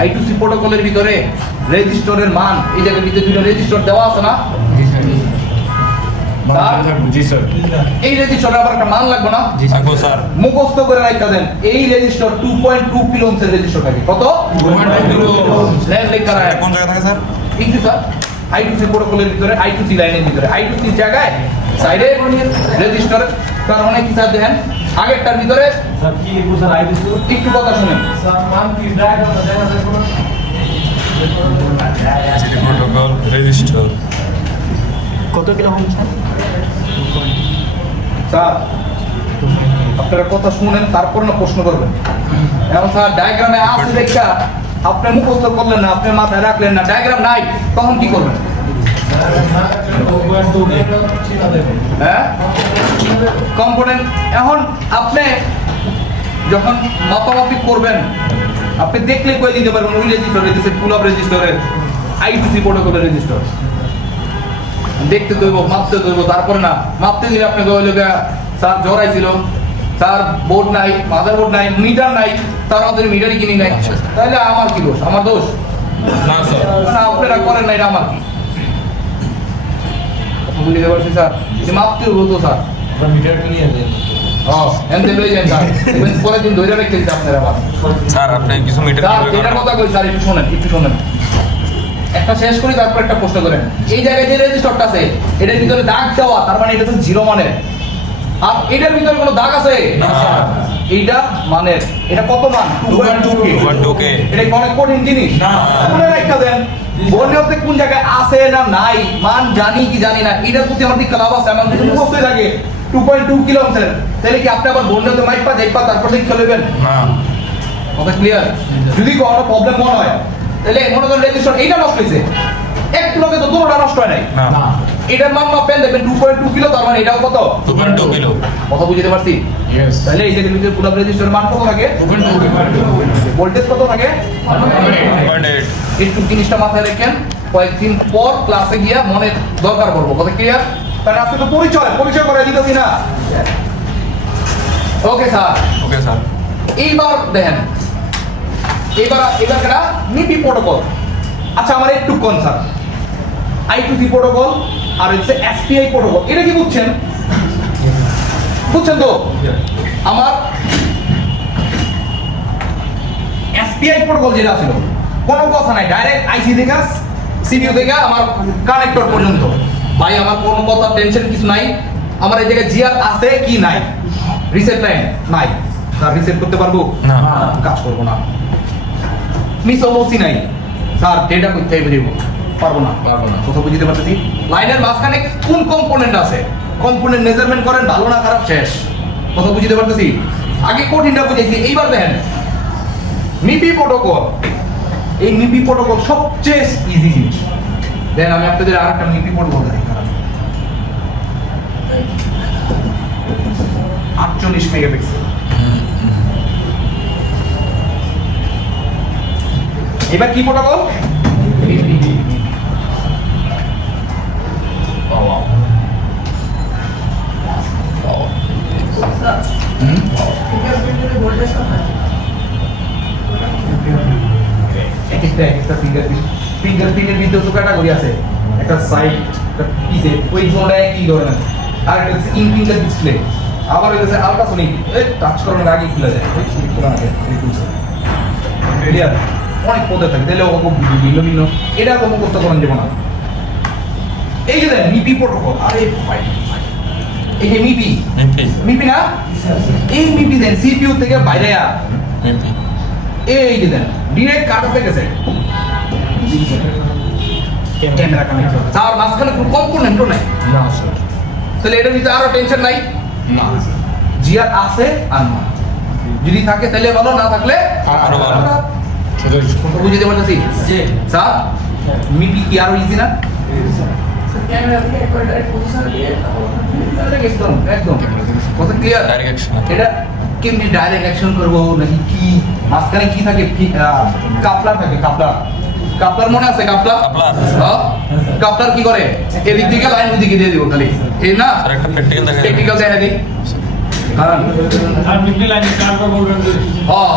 আই2সি প্রোটোকলের ভিতরে রেজিস্টরের মান এই জায়গার ভিতরে দুটো রেজিস্টার দেওয়া আছে না? জি স্যার। এই রেজিস্টারে আবার একটা মান লাগবে না? থাকবো স্যার। মুখস্থ করে রাখতে দেন, এই রেজিস্টার 2.2 কিলো ওহমস এর রেজিস্টার থাকে কত? 2.2 লেখা এটা কোন জায়গায় থাকে স্যার? এই যে স্যার আই2সি প্রোটোকলের ভিতরে আই2সি লাইনের ভিতরে আই2সি জায়গায় সাইডে রেজিস্টার, তার মানে কি স্যার দেখেন আগেরটার ভিতরে স্যার কি বুঝছেন আইডিসি একটু কথা শুনেন স্যার মান কি ডায়াগ্রাম দেখা যায় কোন সিটি প্রোটোকল রেজিস্টার কত কিলো ওহম স্যার আপনারা কথা শুনেন তারপর না প্রশ্ন করবেন। এখন স্যার ডায়াগ্রামে আছে দেখা আপনি মুখস্থ করলেন না, আপনি মাথায় রাখলেন না, ডায়াগ্রাম নাই, তখন কি করবেন? হ্যাঁ কম্পোনেন্ট এখন আপনি যখন মাপামাপি করবেন আপনি দেখলে কই দিতে পারবেন ওই রেজিস্টার রেজিস্টার পুল আপ রেজিস্টারের আই2সি প্রোটোকলের রেজিস্টার দেখতে দইব, মাপতে দইব, তারপরে না মাপতে দিলে আপনাকে হইলো গিয়া স্যার জ্বর আইছিল, স্যার বোর্ড নাই, মাদার বোর্ড নাই, মিটার নাই, তার আমাদের মিটারই কিনি নাই, তাহলে আমার কি দোষ? আমার দোষ না স্যার, না, আপনারা করেন না, এটা আমার কি? বুঝতে পারছি স্যার, এটা মাপতে হইব তো স্যার। মিটারটা নিয়ে দেন। এনতে লই যান স্যার, দেখবেন পরের দিন ধরে রেখে দিতে আপনারা আবার। স্যার আপনি কিছু মিটার স্যার এটার কথা কই স্যার, একটু শোনেন, একটু শোনেন। একটা শেষ করি, তারপর একটা প্রশ্ন করেন। এই জায়গায় যে রেজিস্টারটা আছে, এটার ভিতরে দাগ দেওয়া, তার মানে এটা তো জিরো মানের। আর এটার ভিতরে কোনো দাগ আছে? না স্যার। এইটা মানের, এটা কত মান? 2.2K। 2.2K এটা কি অনেক কঠিন জিনিস? না। মনে রাখা দেন, বললেওতে কোন জায়গায় আছে না নাই, মান জানি কি জানি না, এটার প্রতি আমার দিকে লাভ আছে। আমার যদি মুখস্থই থাকে 2.2 কিলো স্যার, তাহলে কি আপনি আবার বললেওতে মাইপা যাইপা তারপর লিখে নেবেন? না কথা ক্লিয়ার? যদি কোনো প্রবলেম মনে হয়, তাহলে মনে করেন রেজিস্টার এইটা নষ্ট হয়েছে, একটু লোকে তো দুটোটা নষ্ট হয় নাই। না এটার মান মাপেন, দেখবেন 2.2 কিলো, তার মানে এটাও কত? 2.2 কিলো। কথা বুঝতে পারছি? ইয়েস তাহলে এই যে পুরো রেজিস্টার মান কত থাকে? 2.2 ভোল্টেজ কত থাকে? 2.8 একটু জিনিসটা মাথায় রাখেন, কয়েকদিন পর ক্লাসে গিয়া মনে দরকার করবো। কথা ক্লিয়ার? কারণ আজকে তো পরিচয় করে দিতেছি না। Okay sir, okay sir. এইবার দেখেন, এবার কেটা মিপি প্রোটোকল। আচ্ছা আমার একটু কোন স্যার, I2C প্রোটোকল আর হচ্ছে SPI প্রোটোকল, এটা কি বুঝছেন? বুঝছেন তো? আমার SPI প্রোটোকল যেটা ছিল, কোনো কথা নাই, ডাইরেক্ট আইসি থেকে সিপিইউ থেকে আমার কানেক্টর পর্যন্ত। ভাই আমার কোনো কথা টেনশন কিছু নাই। আমার এই জায়গায় জিআর আছে কি নাই? রিসেট লাইন নাই, স্যার রিসেট করতে পারবো না। কাজ করবো না। মিসোমোসি নাই, স্যার ডেটা করতে বেরিয়ে পারবো না। কথা বুঝতে পারতেছি? লাইনের মাঝখানে কোন কম্পোনেন্ট আছে, কম্পোনেন্ট মেজারমেন্ট করেন, ভালো না খারাপ শেষ। কথা বুঝতে পারতেছি? আগে কঠিনটা বুঝেছি, এইবার দেখেন মিপি প্রোটোকল। এই মিপি প্রোটোকল সবচেয়ে ইজি জিনিস। দেন আমি আপনাদের আরেকটা মিপি প্রোটোকল দেখাই। 48 মেগাপিক্সেল। এবার কি প্রোটোকল? একটা ফিঙ্গারপ্রিন্টের ভিতরে তো ক্যাটাগরি আছে, একটা সাইড, একটা পিছে, ওই জোনটা একই ধরনের। আর একটা হচ্ছে ইন ফিঙ্গার ডিসপ্লে, আবার হচ্ছে আলট্রাসোনিক, এই টাচ করানোর আগে খুলে যায়, এই খোলা আগে এই খুলছে। ক্লিয়ার? অনেক পদে থাকে, তাহলে ও ভিন্ন ভিন্ন, এটা তো মুখস্থ করেন দেবো না। এই যে দেন মিপি প্রোটোকল, আরে ভাই এই যে মিপি, মিপি না, এই মিপি দেন সিপিইউ থেকে বাইরে এই যে দেন ডিরেক্ট কাট হয়ে গেছে ক্যামেরা কানেক্টর, তার মাঝখানে কোনো কম্পোনেন্টও নাই। না স্যার, তাহলে এটার ভিতরে আরো টেনশন নাই। না জিআর আছে আর না, যদি থাকে তাহলে ভালো, না থাকলে আরো ভালো। সেটাই কথা বুঝে দিতে পারতেছি? জি। স্যার মিপি কি আরো ইজি না? একদম কথা ক্লিয়ার? Direct action. এটা কেমনি ডাইরেক্ট অ্যাকশন করবো নাকি কি? মাঝখানে কি থাকে? কাপলার থাকে, কাপলার মনে আছে? কাপলার কাপলার কি করে? এদিক থেকে লাইন ওদিকে দিয়ে দিব খালি, এই না? স্যার একটা প্র্যাকটিক্যাল দেখা টেকনিক্যাল দেখা দিই। কারণ আর মিডল লাইনে কারবার বলবেন যে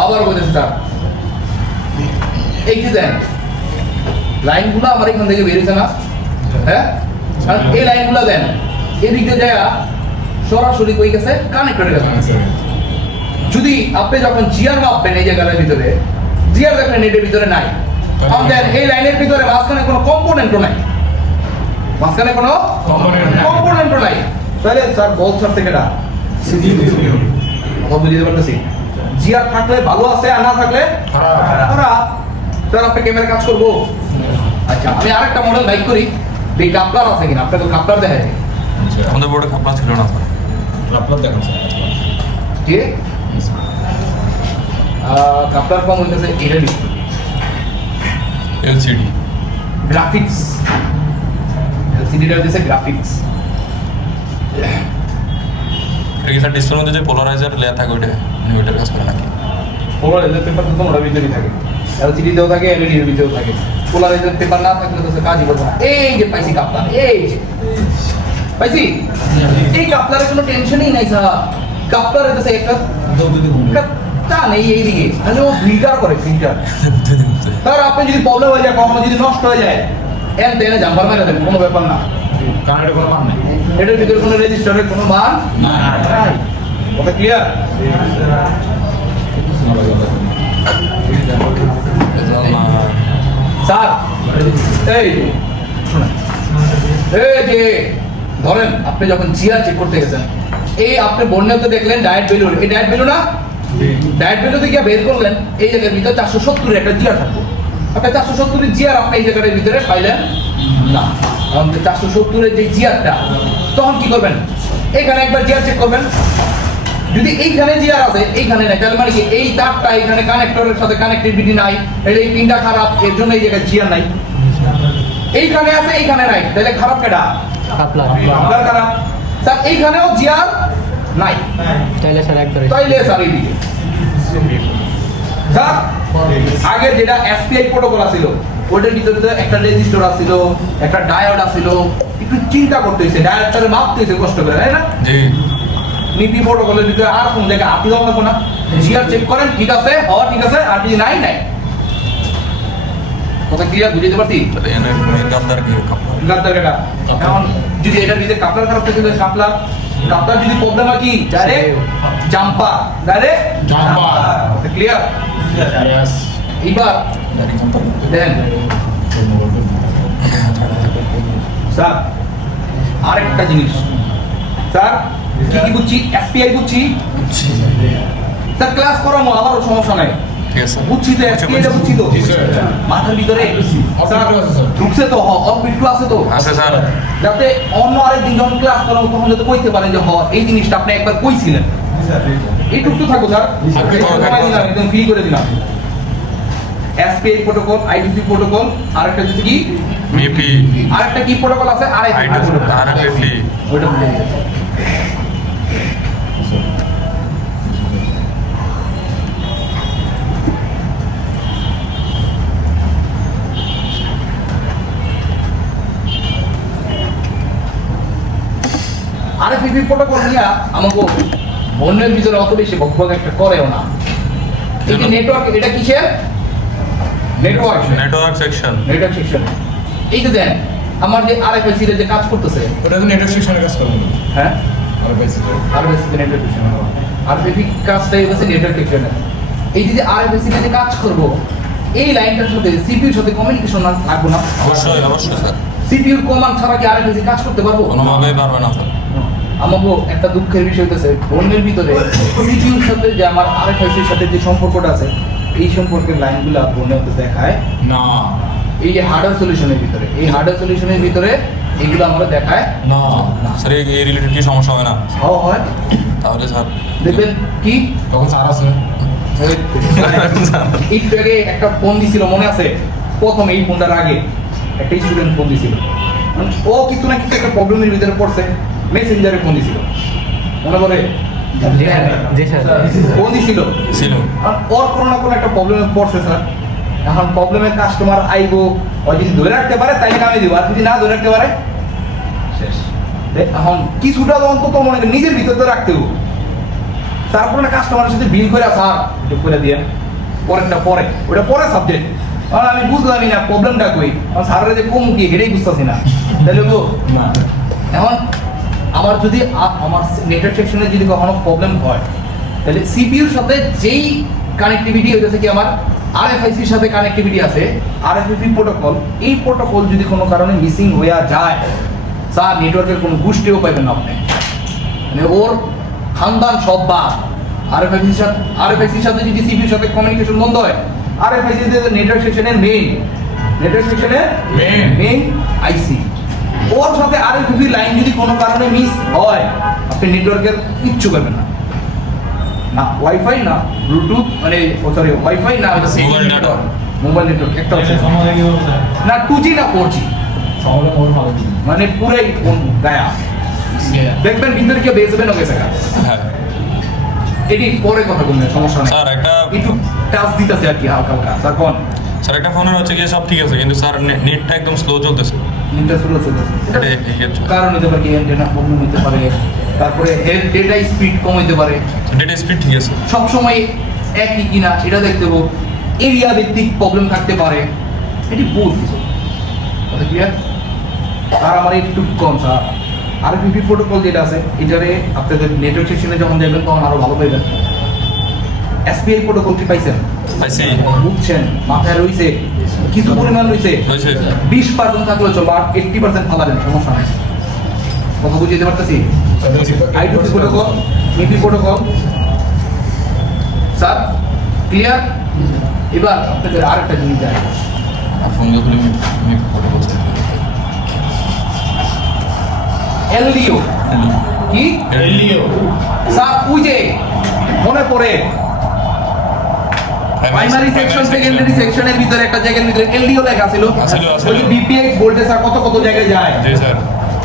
আবার বলতেছি স্যার, এই যে দেন লাইনগুলো আমার এখান থেকে বেরিয়েছে না? হ্যাঁ, আর এই লাইনগুলো দেন এদিক দিয়ে যায় সরাসরি কই গেছে? কানেক্টরের কাছে। যদি আপনি যখন জিআর মাপবেন এই জায়গার ভিতরে, জিআর দেখবেন এটার ভিতরে নাই, দেন এই লাইনের ভিতরে মাঝখানে কোনো কম্পোনেন্টও নাই, মাঝখানে কোনো কম্পোনেন্টও নাই, তাহলে স্যার বল স্যার থেকে এটা কথা বুঝতে পারতেছি? জিআর থাকলে ভালো আছে, আর না থাকলে খারাপ। স্যার আপনি ক্যামেরা কাজ করবো? আচ্ছা আমি আরেকটা মডেল বাইক করি, এই কাপলার আছে কিনা? আপনাকে কাপলার দেখা যায়? আমাদের বোর্ডে কাপড় ছিল না স্যার। আপনার দেখেন স্যার, কে কাপলার কম হইতেছে এটা এলসিডি গ্রাফিক্স, এলসিডিটা হইতেছে গ্রাফিক্স। এটা কি স্যার ডিসপ্লের মধ্যে যে পোলারাইজার লেয়ার থাকে ওইটা ওইটার কাজ করে নাকি? পোলারাইজার পেপার তো তোমরা ভিতরেই থাকে, এলসিডি তেও থাকে, এলইডি তেও থাকে। পোলারাইজার পেপার না থাকলে তো সে কাজই করবে না। এই যে পাইছি কাপলার, এই যে পাইছি, এই কাপলারের কোনো টেনশনই নাই স্যার। কাপলার হইতেছে একটা টান এইদিকে, মানে ও ফিল্টার করে, ফিল্টার। স্যার আপনি যদি প্রবলেম হয়ে যায়, কখনো যদি নষ্ট হয়ে যায়, এনে জাম্পার মেরে দেন, কোনো ব্যাপার না। কারেন্টের কোনো মান নেই। এটার ভিতরে কোনো রেজিস্টারের কোনো মান নাই। কথা ক্লিয়ার? স্যার এই যে শুনেন, এই যে ধরেন আপনি যখন জিআর চেক করতে গেছেন, এই আপনি বন্যাতে দেখলেন ডায়েট ভ্যালু, এই ডায়েট ভ্যালু না, ডায়েট ভ্যালুতে গিয়ে বের করলেন এই জায়গার ভিতরে 470 একটা জিআর থাকবে। আপনি 470 জিআর আপনি এই জায়গার ভিতরে পাইলেন না। কারণ 470 এর যে জিআরটা, তখন কি করবেন? এখানে একবার জিআর চেক করবেন। যদি এইখানে জিআর আছে, এইখানে নাই, তাহলে মানে কি এই তারটা এখানে কানেক্টরের সাথে কানেক্টিভিটি নাই, এই পিনটা খারাপ, এর জন্য এই জায়গায় জিআর নাই। এইখানে আছে, এইখানে নাই, তাহলে খারাপ কেডা? কাপলার খারাপ। স্যার এইখানেও জিআর নাই, তাইলে স্যার এইদিকে স্যার আগের যেটা এসপিআই প্রোটোকল আছিল, ওটার ভিতরে তো একটা রেজিস্টার আছিল, একটা ডায়োড আছিল, একটু চিন্তা করতে হয়েছে, ডায়োডটারে মাপতে হয়েছে কষ্ট করে, তাই না? জি নিপি প্রোটোকলের ভিতরে আর কোন জায়গায় হাতি দেওয়া লাগবে না, জিআর চেক করেন, ঠিক আছে, ঠিক আছে, আর যদি নাই নাই। কথা ক্লিয়ার বুঝতে পারছি? তাহলে এনে গাদ্দার কি গাদ্দার কেটা? এখন যদি এটার ভিতরে কাপলার খারাপ থাকে, কাপলার কাপলার যদি প্রবলেম হয় কি ডাইরেক্ট জাম্পার, ডাইরেক্ট জাম্পার। কথা ক্লিয়ার? Yes. এইবার দেন স্যার আরেকটা জিনিস, স্যার কি কি বুঝছি, এসপিআই বুঝছি স্যার, ক্লাস করামো, আমারও সমস্যা নাই, ঠিক আছে বুঝছি তো, এসপিআইটা বুঝছি তো, জি, স্যার। মাথার ভিতরে স্যার, ঢুকছে তো, অফবিট ক্লাসে তো, আছে স্যার যাতে অন্য আরেকদিন যখন ক্লাস করাবো তখন যাতে কইতে পারেন যে এই জিনিসটা আপনি একবার কইছিলেন। এইটুকু তো থাকো স্যার, একদম ফ্রি করে দিলাম। এসপিআই প্রোটোকল, আইটিসি প্রোটোকল, আরেকটা হচ্ছে কি মিপি আরেকটা কি প্রোটোকল আছে, আরএফআইডি প্রোটোকল, আরএফআইডি ওইটা বলে দিই। আরএফআইডি প্রোটোকল নিয়ে আমাকে বন্যের ভিতরে অত বেশি বকবক একটা করেও না। এই যে নেটওয়ার্ক, এটা কিসের নেটওয়ার্ক? নেটওয়ার্ক সেকশন এই যে দেন আমার যে আরএফআইসি যে কাজ করতেছে, ওটা তো নেটওয়ার্ক সেকশনে কাজ করবে। হ্যাঁ আরএফআইসি আরএফআইসি নেটওয়ার্ক সেকশন, আরএফআইসি কাজটাই হচ্ছে নেটওয়ার্ক সেকশনে। এই যে আরএফআইসি যে কাজ করব, এই লাইনটার সাথে সিপিইউর সাথে কমিউনিকেশন লাগবে না? অবশ্যই অবশ্যই স্যার, সিপিইউর কমান্ড ছাড়া কি আরএফআইসি কাজ করতে পারবো? কোনোভাবেই পারবে না স্যার। আমাকে একটা দুঃখের বিষয় হইতেছে, বন্যের ভিতরে সিপিইউর সাথে যে আমার আরএফআইসির সাথে যে সম্পর্কটা আছে, এই সম্পর্কের লাইনগুলো বন্যের মধ্যে দেখায় না। এই যে হার্ডওয়্যার সলিউশনের ভিতরে, এই হার্ডওয়্যার সলিউশনের ভিতরে এগুলো আমরা দেখায় না। স্যার এই রিলেটেড কি সমস্যা হয় না? হয়। তাহলে স্যার দেখবেন কি তখন স্যার আছে। একটু আগে একটা ফোন দিছিল, মনে আছে? প্রথম এই ফোনটার আগে একটা স্টুডেন্ট ফোন দিছিল, ও কিছু না কিছু একটা প্রবলেমের ভিতরে পড়ছে, মেসেঞ্জারে ফোন দিছিল, মনে পড়ে? ফোন দিছিল, ছিল আর ওর কোনো না কোনো একটা প্রবলেমে পড়ছে স্যার। এখন প্রবলেমের কাস্টমার আইবো, ও যদি ধরে রাখতে পারে তাইলে কামে দিব, আর যদি না ধরে রাখতে পারে শেষ। এখন কিছুটা অন্তত মনে করেন নিজের ভিতরে রাখতে হবে। তারপরে না কাস্টমারের সাথে বিল করে স্যার একটু করে দিয়ে পরেরটা পরে, ওটা পরে সাবজেক্ট, আমি বুঝলামই না প্রবলেমটা কই, স্যারের যে কম কি এটাই বুঝতেছি না, তাহলে তো না। এখন আমার যদি আমার নেটওয়ার্ক সেকশনে যদি কখনো প্রবলেম হয়, তাহলে সিপিইউর সাথে যেই কানেক্টিভিটি হইতেছে কি আমার আরএফআইসির সাথে কানেক্টিভিটি আছে, আরএফআইসি প্রোটোকল, এই প্রোটোকল যদি কোনো কারণে মিসিং হয়ে যায়, স্যার নেটওয়ার্কের কোনো গোষ্ঠীও পাইবেন না আপনি, মানে ওর খানদান সব বাদ। আরএফআইসির সাথে যদি সিপিইউর সাথে কমিউনিকেশন বন্ধ হয়, আরএফআইসি নেটওয়ার্ক সেকশনের মেইন আইসি, ওর সাথে আরএফআইসি লাইন যদি কোনো কারণে মিস হয়, আপনি নেটওয়ার্কের কিচ্ছু পাবেন না, না ওয়াইফাই না ব্লুটুথ, মানে সরি ওয়াইফাই না মোবাইল নেটওয়ার্ক একটা না 2G না 4G, সমালে মোর ভালো দিন। মানে পুরাই গায়া দেখবেন ভিতরে কেউ বেচবেন ওকে জায়গা। হ্যাঁ এটি পরে কথা বলবেন, সমস্যা নেই। স্যার একটা একটু টাচ দিতেছে আর কি হালকা হালকা স্যার কোন স্যার একটা ফোনের হচ্ছে কি সব ঠিক আছে কিন্তু স্যার নেটটা একদম স্লো চলতেছে নিতে শুরু চলতেছে এটা এই কারণ হতে পারে কি অ্যান্টেনা প্রবলেম হতে পারে, তারপরে ডেটা স্পিড কম হতে পারে, ডেটা স্পিড ঠিক আছে। সব সময় একই কিনা এটা দেখতে হবে, এরিয়া ভিত্তিক প্রবলেম থাকতে পারে, এটি বহুত কিছু কথা ক্লিয়ার। আর আমার একটু কম স্যার আর পিপি প্রোটোকল যেটা আছে এটারে আপনাদের নেটওয়ার্ক সেকশনে যখন যাবেন তখন আরো ভালো পাইবেন। এসপিআই প্রোটোকল কি পাইছেন? পাইছি বুঝছেন মাথায় রইছে কিছু পরিমাণ রইছে, হয়েছে 20% থাকলেও চলবে আর 80% ফালাবেন সমস্যা নাই। কথা বুঝিয়ে দিতে পারতেছি? I2C protocol, MIPI protocol sir clear. এবার আপনাদের আরেকটা জিনিস যায় ফোন যখন আমি ফটো বলছি এলডিও কি এলডিও স্যার ওই যে মনে পড়ে প্রাইমারি সেকশন সেকেন্ডারি সেকশনের ভিতরে একটা জায়গার ভিতরে এলডিও লেখা ছিল, ছিল। ওই বিপিএক্স ভোল্টেজ আর কত কত জায়গায় যায়। জি স্যার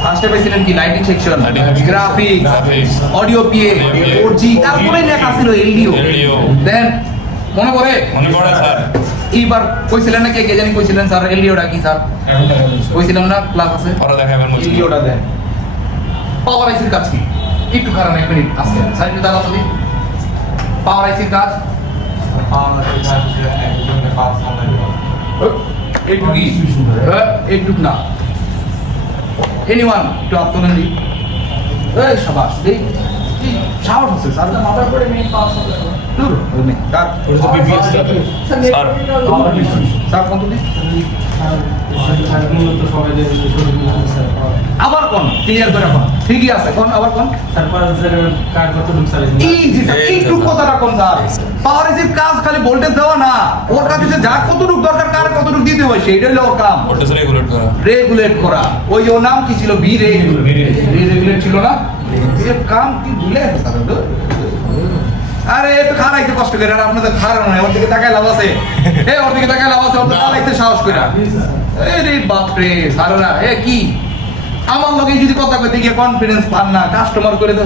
ফার্স্টে পাইছিলেন কি lighting section, Lighting, graphics, graphics, audio PA, audio PA, 4G, তারপরে লেখা ছিল এলডিও। LDO দেন মনে পড়ে মনে পড়ে স্যার এইবার কইছিলেন না কে জানি কইছিলেন স্যার এলডিওটা কি স্যার কইছিলাম না ক্লাস আছে পরে দেখাবেন মুশকিল এলডিওটা দেন। পাওয়ার আইসির কাজ কি একটু খারাপ এক মিনিট আজকে সাইড দাঁড়া যদি পাওয়ার আইসির কাজ একটু কি একটু না এনিওয়ান একটু আত্মনান দি এই সাবাস দেই সাহস আছে স্যার মাথার পরে মেইন পাস হবে দূর ওই নেই কাট ওটা তো বিপিএস স্যার স্যার কত দিন মূলত সবাই যে আবার কোন ক্লিয়ার করে কোন ঠিকই আছে কোন আবার কোন তারপর কার কত ঢুক স্যার এই যে স্যার এইটুকু কথাটা কোন স্যার পাওয়ার এসির কাজ খালি ভোল্টেজ দেওয়া না, ওর কাছে যে যা কতটুকু দরকার কার কতটুকু দিতে হয় সেটাই হলো ওর কাম, ভোল্টেজ রেগুলেট করা রেগুলেট করা। ওই যে ওর নাম কি ছিল বি রেগুলেট ছিল না, এর কাম কি ভুলে গেছে স্যার তো। আরে একটু খারাইতে কষ্ট করে আর আপনাদের খারাপ নয়, ওর দিকে তাকায় লাভ আছে, ওর দিকে তাকায় লাভ আছে, ওর তো খারাইতে সাহস করে। রে বাপ রে সারা কি আমার লগে যদি কথা কইতে গিয়ে কনফিডেন্স পান না কাস্টমার করে তো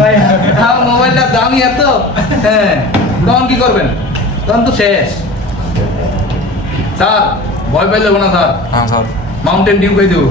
ভাই আমার মোবাইলটা দামি এত, হ্যাঁ তখন কি করবেন? তখন তো শেষ। স্যার ভয় পাইলে না স্যার, হ্যাঁ স্যার মাউন্টেন ডিউ খাই দেবো।